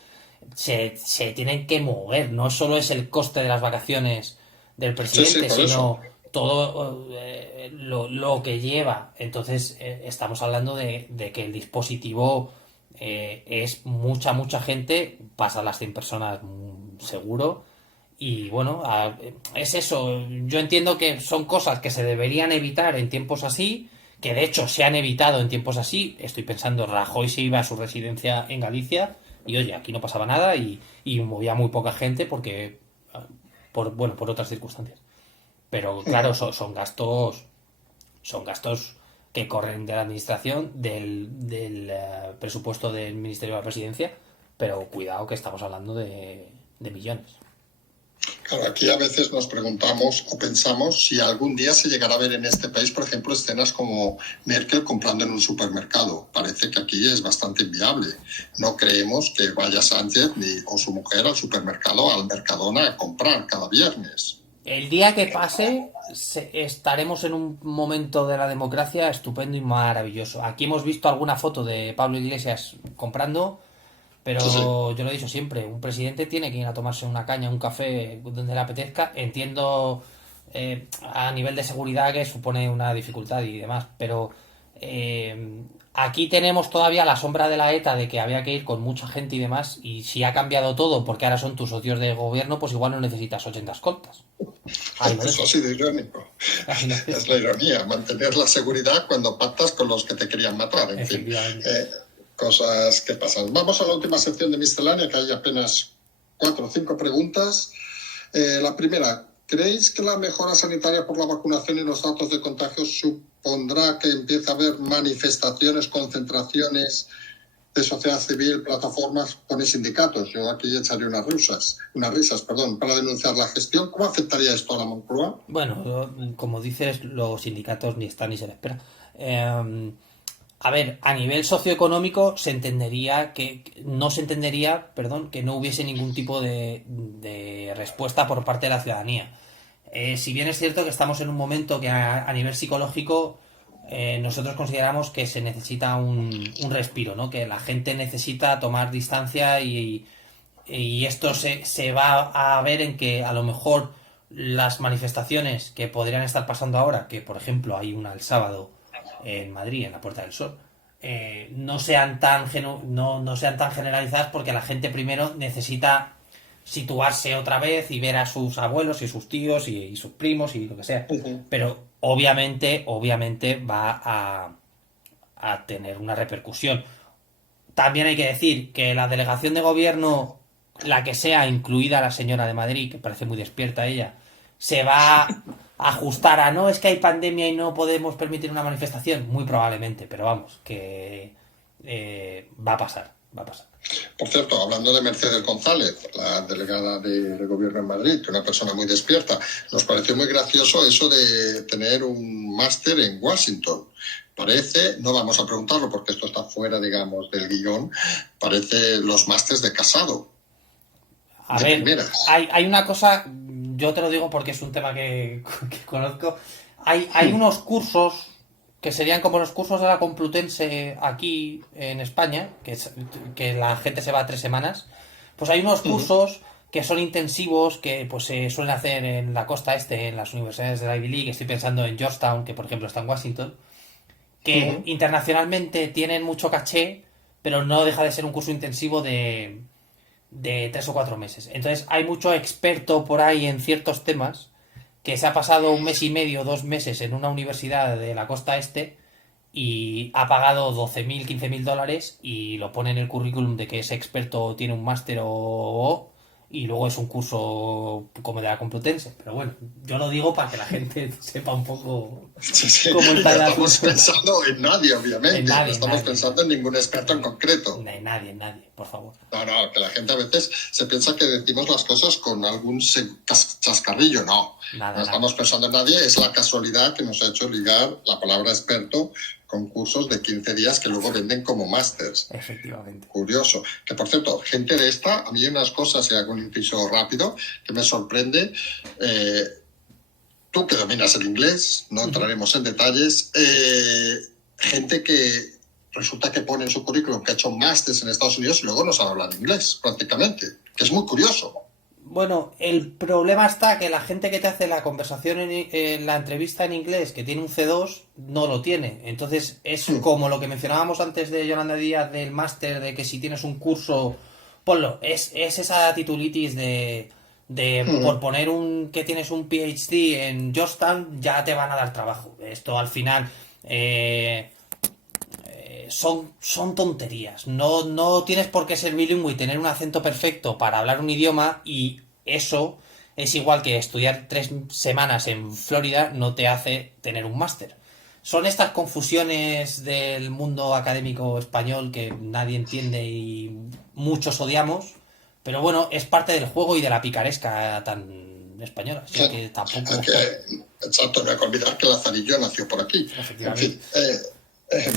se tienen que mover. No solo es el coste de las vacaciones del Sí, sí, presidente, por eso. sino todo lo que lleva. Entonces, estamos hablando de que el dispositivo es mucha gente, pasa las 100 personas seguro. Y bueno, es eso. Yo entiendo que son cosas que se deberían evitar en tiempos así, que de hecho se han evitado en tiempos así. Estoy pensando, Rajoy se iba a su residencia en Galicia y oye, aquí no pasaba nada y movía muy poca gente porque, bueno, por otras circunstancias. Pero claro, son gastos que corren de la administración, del presupuesto del Ministerio de la Presidencia, pero cuidado que estamos hablando de millones. Claro, aquí a veces nos preguntamos o pensamos si algún día se llegará a ver en este país, por ejemplo, escenas como Merkel comprando en un supermercado. Parece que aquí es bastante inviable. No creemos que vaya Sánchez o su mujer al supermercado, al Mercadona, a comprar cada viernes. El día que pase, estaremos en un momento de la democracia estupendo y maravilloso. Aquí hemos visto alguna foto de Pablo Iglesias comprando, Sí, sí. pero yo lo he dicho siempre, un presidente tiene que ir a tomarse una caña, un café, donde le apetezca. Entiendo a nivel de seguridad que supone una dificultad y demás, pero aquí tenemos todavía la sombra de la ETA de que había que ir con mucha gente y demás, y si ha cambiado todo porque ahora son tus socios de gobierno, pues igual no necesitas 80 escoltas. Ahí lo Eso ha dejo. sido irónico. Ahí lo Es dejo. la ironía, mantener la seguridad cuando pactas con los que te querían matar. En fin, Efectivamente. cosas que pasan. Vamos a la última sección de miscelánea, que hay apenas 4 o 5 preguntas. La primera, ¿creéis que la mejora sanitaria por la vacunación y los datos de contagio supondrá que empiece a haber manifestaciones, concentraciones de sociedad civil, plataformas, pone sindicatos? Yo aquí echaré unas risas, para denunciar la gestión. ¿Cómo afectaría esto a la Moncloa? Bueno, como dices, los sindicatos ni están ni se les espera. A ver, a nivel socioeconómico se entendería no se entendería, perdón, que no hubiese ningún tipo de respuesta por parte de la ciudadanía. Si bien es cierto que estamos en un momento que a nivel psicológico nosotros consideramos que se necesita un respiro, ¿no? Que la gente necesita tomar distancia y esto se va a ver en que a lo mejor las manifestaciones que podrían estar pasando ahora, que por ejemplo hay una el sábado en Madrid, en la Puerta del Sol, no sean tan generalizadas porque la gente primero necesita situarse otra vez y ver a sus abuelos y sus tíos y sus primos y lo que sea. Uh-huh. Pero obviamente va a tener una repercusión. También hay que decir que la delegación de gobierno, la que sea, incluida la señora de Madrid, que parece muy despierta ella, se va a ajustar a no, es que hay pandemia y no podemos permitir una manifestación. Muy probablemente, pero vamos, que va a pasar, va a pasar. Por cierto, hablando de Mercedes González, la delegada de gobierno en Madrid, que es una persona muy despierta, nos pareció muy gracioso eso de tener un máster en Washington. Parece, no vamos a preguntarlo porque esto está fuera, digamos, del guión, parece los másters de Casado, A de ver, primeras. hay una cosa, yo te lo digo porque es un tema que conozco. Hay unos cursos que serían como los cursos de la Complutense aquí en España, que la gente se va 3 semanas. Pues hay unos Uh-huh. cursos que son intensivos, que pues se suelen hacer en la costa este, en las universidades de la Ivy League. Estoy pensando en Georgetown, que por ejemplo está en Washington, que Uh-huh. internacionalmente tienen mucho caché, pero no deja de ser un curso intensivo de 3 o 4 meses. Entonces hay mucho experto por ahí en ciertos temas que se ha pasado un mes y medio, 2 meses en una universidad de la costa este y ha pagado 12.000, 15.000 dólares y lo pone en el currículum de que ese experto tiene un máster y luego es un curso como de la Complutense. Pero bueno, yo lo digo para que la gente sepa un poco Sí, sí. cómo Y no está el estamos asunto. pensando en nadie, En obviamente, no nadie, en estamos nadie, en pensando en nadie. ningún experto en concreto. En nadie, por favor. No, no, que la gente a veces se piensa que decimos las cosas con algún chascarrillo. No, no Nada, nada. estamos pensando en nadie. Es la casualidad que nos ha hecho ligar la palabra experto con cursos de 15 días que luego venden como másters. Efectivamente. Curioso. Que por cierto, gente de esta, a mí hay unas cosas, y hago un inciso rápido, que me sorprende. Tú que dominas el inglés, no entraremos en detalles. Gente que resulta que pone en su currículum que ha hecho másters en Estados Unidos y luego no sabe hablar inglés, prácticamente, que es muy curioso. Bueno, el problema está que la gente que te hace la conversación la entrevista en inglés, que tiene un C2, no lo tiene. Entonces es como lo que mencionábamos antes de Yolanda Díaz del máster, de que si tienes un curso, ponlo. Es esa titulitis de por poner que tienes un PhD en Georgetown, ya te van a dar trabajo. Esto al final son tonterías. No tienes por qué ser bilingüe y tener un acento perfecto para hablar un idioma, y eso es igual que estudiar 3 semanas en Florida no te hace tener un máster. Son estas confusiones del mundo académico español que nadie entiende y muchos odiamos, pero bueno, es parte del juego y de la picaresca tan española. Así que tampoco... Exacto, no hay que olvidar que Lazarillo nació por aquí. En fin, Efectivamente.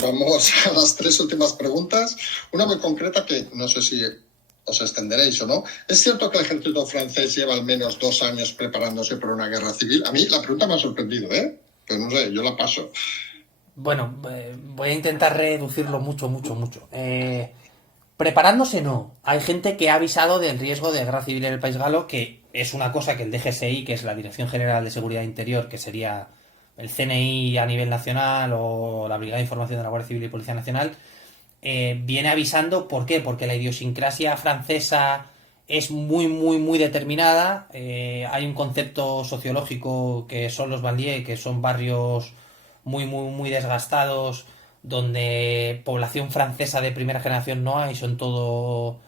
vamos a las 3 últimas preguntas. Una muy concreta que no sé si os extenderéis o no. ¿Es cierto que el ejército francés lleva al menos 2 años preparándose para una guerra civil? A mí la pregunta me ha sorprendido, pero no sé, yo la paso. Bueno, voy a intentar reducirlo mucho. Preparándose no. Hay gente que ha avisado del riesgo de guerra civil en el país galo, que es una cosa que el DGSI, que es la Dirección General de Seguridad Interior, que sería el CNI a nivel nacional o la Brigada de Información de la Guardia Civil y Policía Nacional, viene avisando. ¿Por qué? Porque la idiosincrasia francesa es muy determinada. Hay un concepto sociológico que son los banlieues, que son barrios muy desgastados, donde población francesa de primera generación no hay, son todo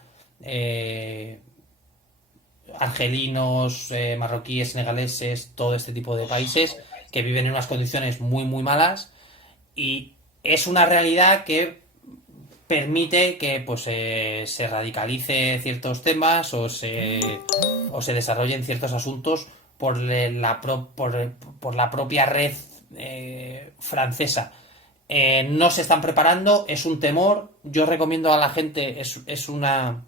argelinos, marroquíes, senegaleses, todo este tipo de países que viven en unas condiciones muy malas, y es una realidad que permite que pues se radicalice ciertos temas o se desarrollen ciertos asuntos por la propia red francesa. No se están preparando, es un temor. Yo recomiendo a la gente, es una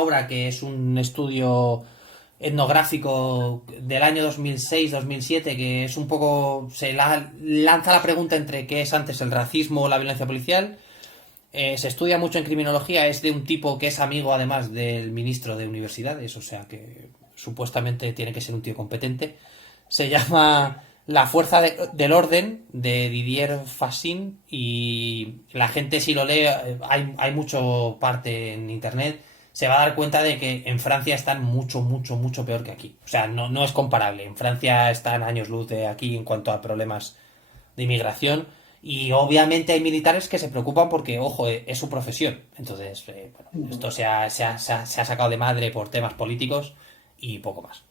obra que es un estudio etnográfico del año 2006-2007, que es un poco, lanza la pregunta entre qué es antes, el racismo o la violencia policial. Se estudia mucho en criminología, es de un tipo que es amigo además del ministro de universidades, o sea que supuestamente tiene que ser un tío competente. Se llama La fuerza del orden, de Didier Fassin, y la gente, si lo lee, hay mucho parte en internet, se va a dar cuenta de que en Francia están mucho peor que aquí. O sea, no es comparable. En Francia están años luz de aquí en cuanto a problemas de inmigración. Y obviamente hay militares que se preocupan porque, ojo, es su profesión. Entonces, bueno, esto se ha sacado de madre por temas políticos y poco más.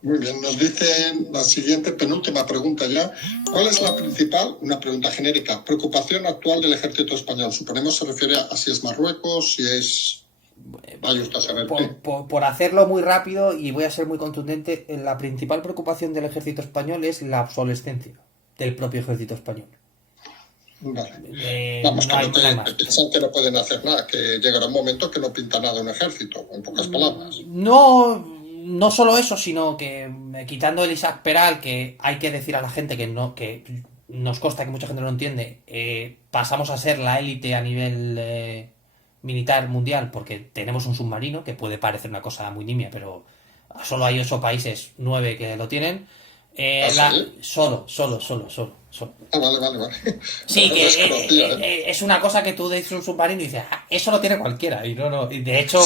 Muy bien, nos dicen la siguiente, penúltima pregunta ya. ¿Cuál es la principal, una pregunta genérica, preocupación actual del ejército español? Suponemos se refiere a si es Marruecos, si es... Vaya usted a saber qué. Por hacerlo muy rápido, y voy a ser muy contundente, la principal preocupación del ejército español es la obsolescencia del propio ejército español. Vale. Vamos, que piensan que no pueden hacer nada, que llegará un momento que no pinta nada un ejército, en pocas palabras. No solo eso, sino que quitando el Isaac Peral, que hay que decir a la gente que nos consta que mucha gente no lo entiende, pasamos a ser la élite a nivel militar mundial porque tenemos un submarino, que puede parecer una cosa muy nimia, pero solo hay 8 países, 9 que lo tienen. ¿Sí? Solo. Vale. Sí, que es una cosa que tú dices un submarino y dices, eso lo tiene cualquiera. Y no. Y de hecho,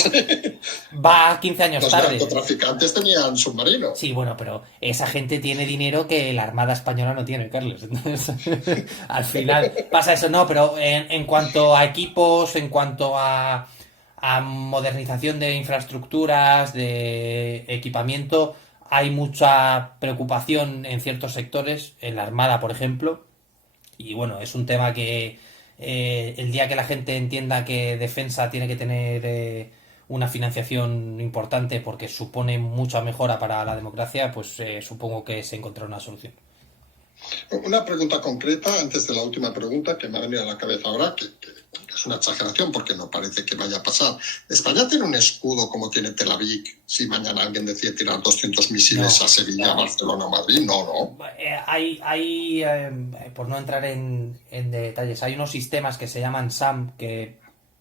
va 15 años tarde. Los narcotraficantes tenían submarino. Sí, bueno, pero esa gente tiene dinero que la Armada Española no tiene, Carlos. Entonces, al final pasa eso. No, pero en cuanto a equipos, en cuanto a modernización de infraestructuras, de equipamiento, hay mucha preocupación en ciertos sectores, en la Armada, por ejemplo, y bueno, es un tema que el día que la gente entienda que defensa tiene que tener una financiación importante porque supone mucha mejora para la democracia, pues supongo que se encontrará una solución. Una pregunta concreta antes de la última pregunta que me ha venido a la cabeza ahora, que es es una exageración porque no parece que vaya a pasar. ¿España tiene un escudo como tiene Tel Aviv si mañana alguien decide tirar 200 misiles a Sevilla, Barcelona o Madrid? No. Por no entrar en detalles, hay unos sistemas que se llaman SAM que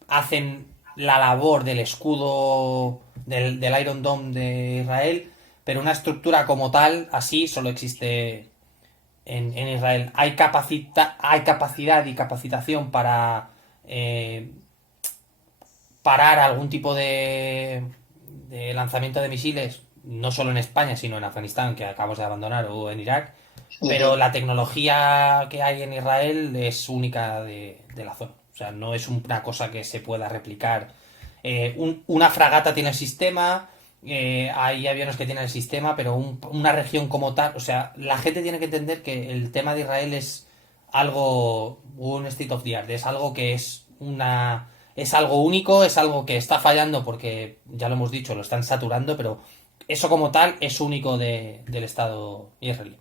hacen la labor del escudo del Iron Dome de Israel, pero una estructura como tal, así, solo existe en Israel. Hay capacidad y capacitación para parar algún tipo de lanzamiento de misiles, no solo en España, sino en Afganistán, que acabamos de abandonar, o en Irak, pero la tecnología que hay en Israel es única de la zona. O sea, no es una cosa que se pueda replicar. Una fragata tiene el sistema, hay aviones que tienen el sistema, pero una región como tal, o sea, la gente tiene que entender que el tema de Israel es algo, un state of the art, es algo que es algo único, es algo que está fallando porque, ya lo hemos dicho, lo están saturando, pero eso como tal es único del Estado israelí.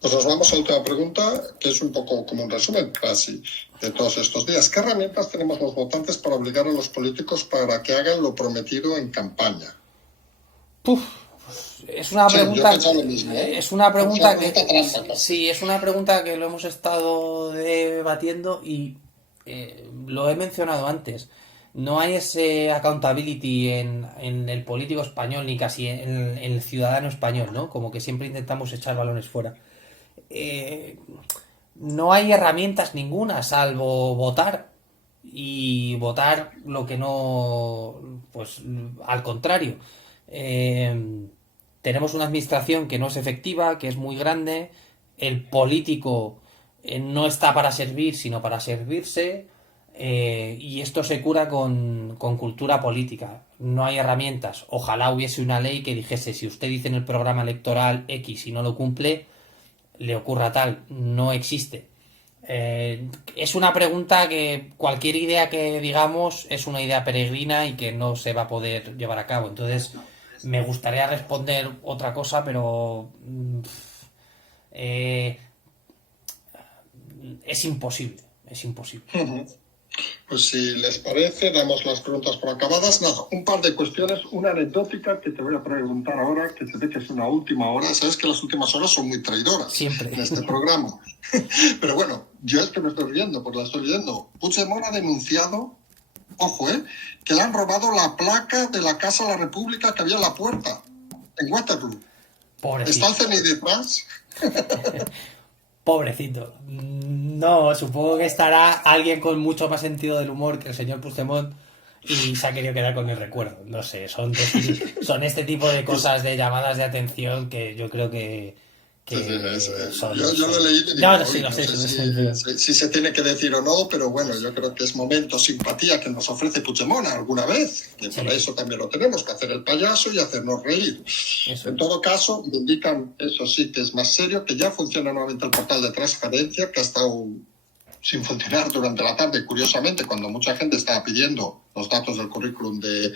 Pues nos vamos a la última pregunta, que es un poco como un resumen casi de todos estos días. ¿Qué herramientas tenemos los votantes para obligar a los políticos para que hagan lo prometido en campaña? Es una pregunta. Yo lo mismo, ¿eh? Es una pregunta que. Sí, es una pregunta que lo hemos estado debatiendo y lo he mencionado antes. No hay ese accountability en el político español ni casi en el ciudadano español, ¿no? Como que siempre intentamos echar balones fuera. No hay herramientas ninguna salvo votar y votar lo que no, pues al contrario. Tenemos una administración que no es efectiva, que es muy grande, el político no está para servir sino para servirse, y esto se cura con cultura política. No hay herramientas. Ojalá hubiese una ley que dijese: si usted dice en el programa electoral X y no lo cumple, le ocurra tal. No existe. Es una pregunta que cualquier idea que digamos es una idea peregrina y que no se va a poder llevar a cabo. Entonces me gustaría responder otra cosa, pero es imposible. Pues si les parece, damos las preguntas por acabadas. Nada, un par de cuestiones. Una anecdótica que te voy a preguntar ahora, que se ve que es una última hora. Sabes que las últimas horas son muy traidoras siempre en este programa. Pero bueno, yo es que me estoy riendo, porque la estoy viendo. Puigdemont ha denunciado, ojo, que le han robado la placa de la Casa de la República que había en la puerta, en Waterloo. Pobrecito. ¿Está el CNI detrás? Pobrecito. No, supongo que estará alguien con mucho más sentido del humor que el señor Puigdemont y se ha querido quedar con el recuerdo. No sé, son este tipo de cosas, de llamadas de atención que yo creo que yo lo he leído y digo, no sé si se tiene que decir o no, pero bueno, yo creo que es momento simpatía que nos ofrece Puigdemont alguna vez, que para eso también lo tenemos, que hacer el payaso y hacernos reír. En todo caso, me indican, eso sí que es más serio, que ya funciona nuevamente el portal de transparencia, que ha estado sin funcionar durante la tarde, curiosamente, cuando mucha gente estaba pidiendo los datos del currículum de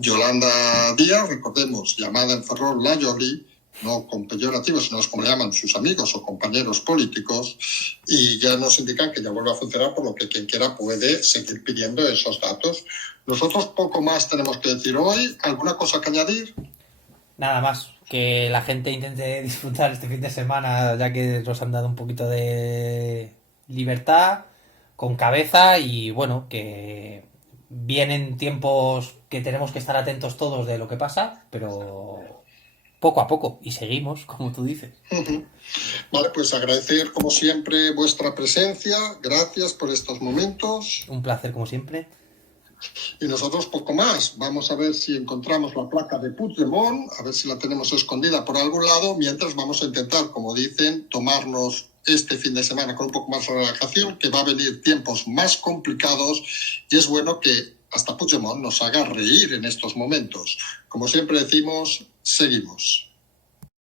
Yolanda Díaz, recordemos, llamada en Ferrol la Yoli, no con peyorativos, sino como le llaman sus amigos o compañeros políticos, y ya nos indican que ya vuelve a funcionar, por lo que quien quiera puede seguir pidiendo esos datos. Nosotros poco más tenemos que decir hoy. ¿Alguna cosa que añadir? Nada más, que la gente intente disfrutar este fin de semana, ya que nos han dado un poquito de libertad, con cabeza, y bueno, que vienen tiempos que tenemos que estar atentos todos de lo que pasa, pero poco a poco, y seguimos, como tú dices. Vale, pues agradecer como siempre vuestra presencia, gracias por estos momentos. Un placer como siempre. Y nosotros poco más, vamos a ver si encontramos la placa de Puigdemont, a ver si la tenemos escondida por algún lado, mientras vamos a intentar, como dicen, tomarnos este fin de semana con un poco más de relajación, que va a venir tiempos más complicados, y es bueno que hasta Puigdemont nos haga reír en estos momentos. Como siempre decimos, seguimos.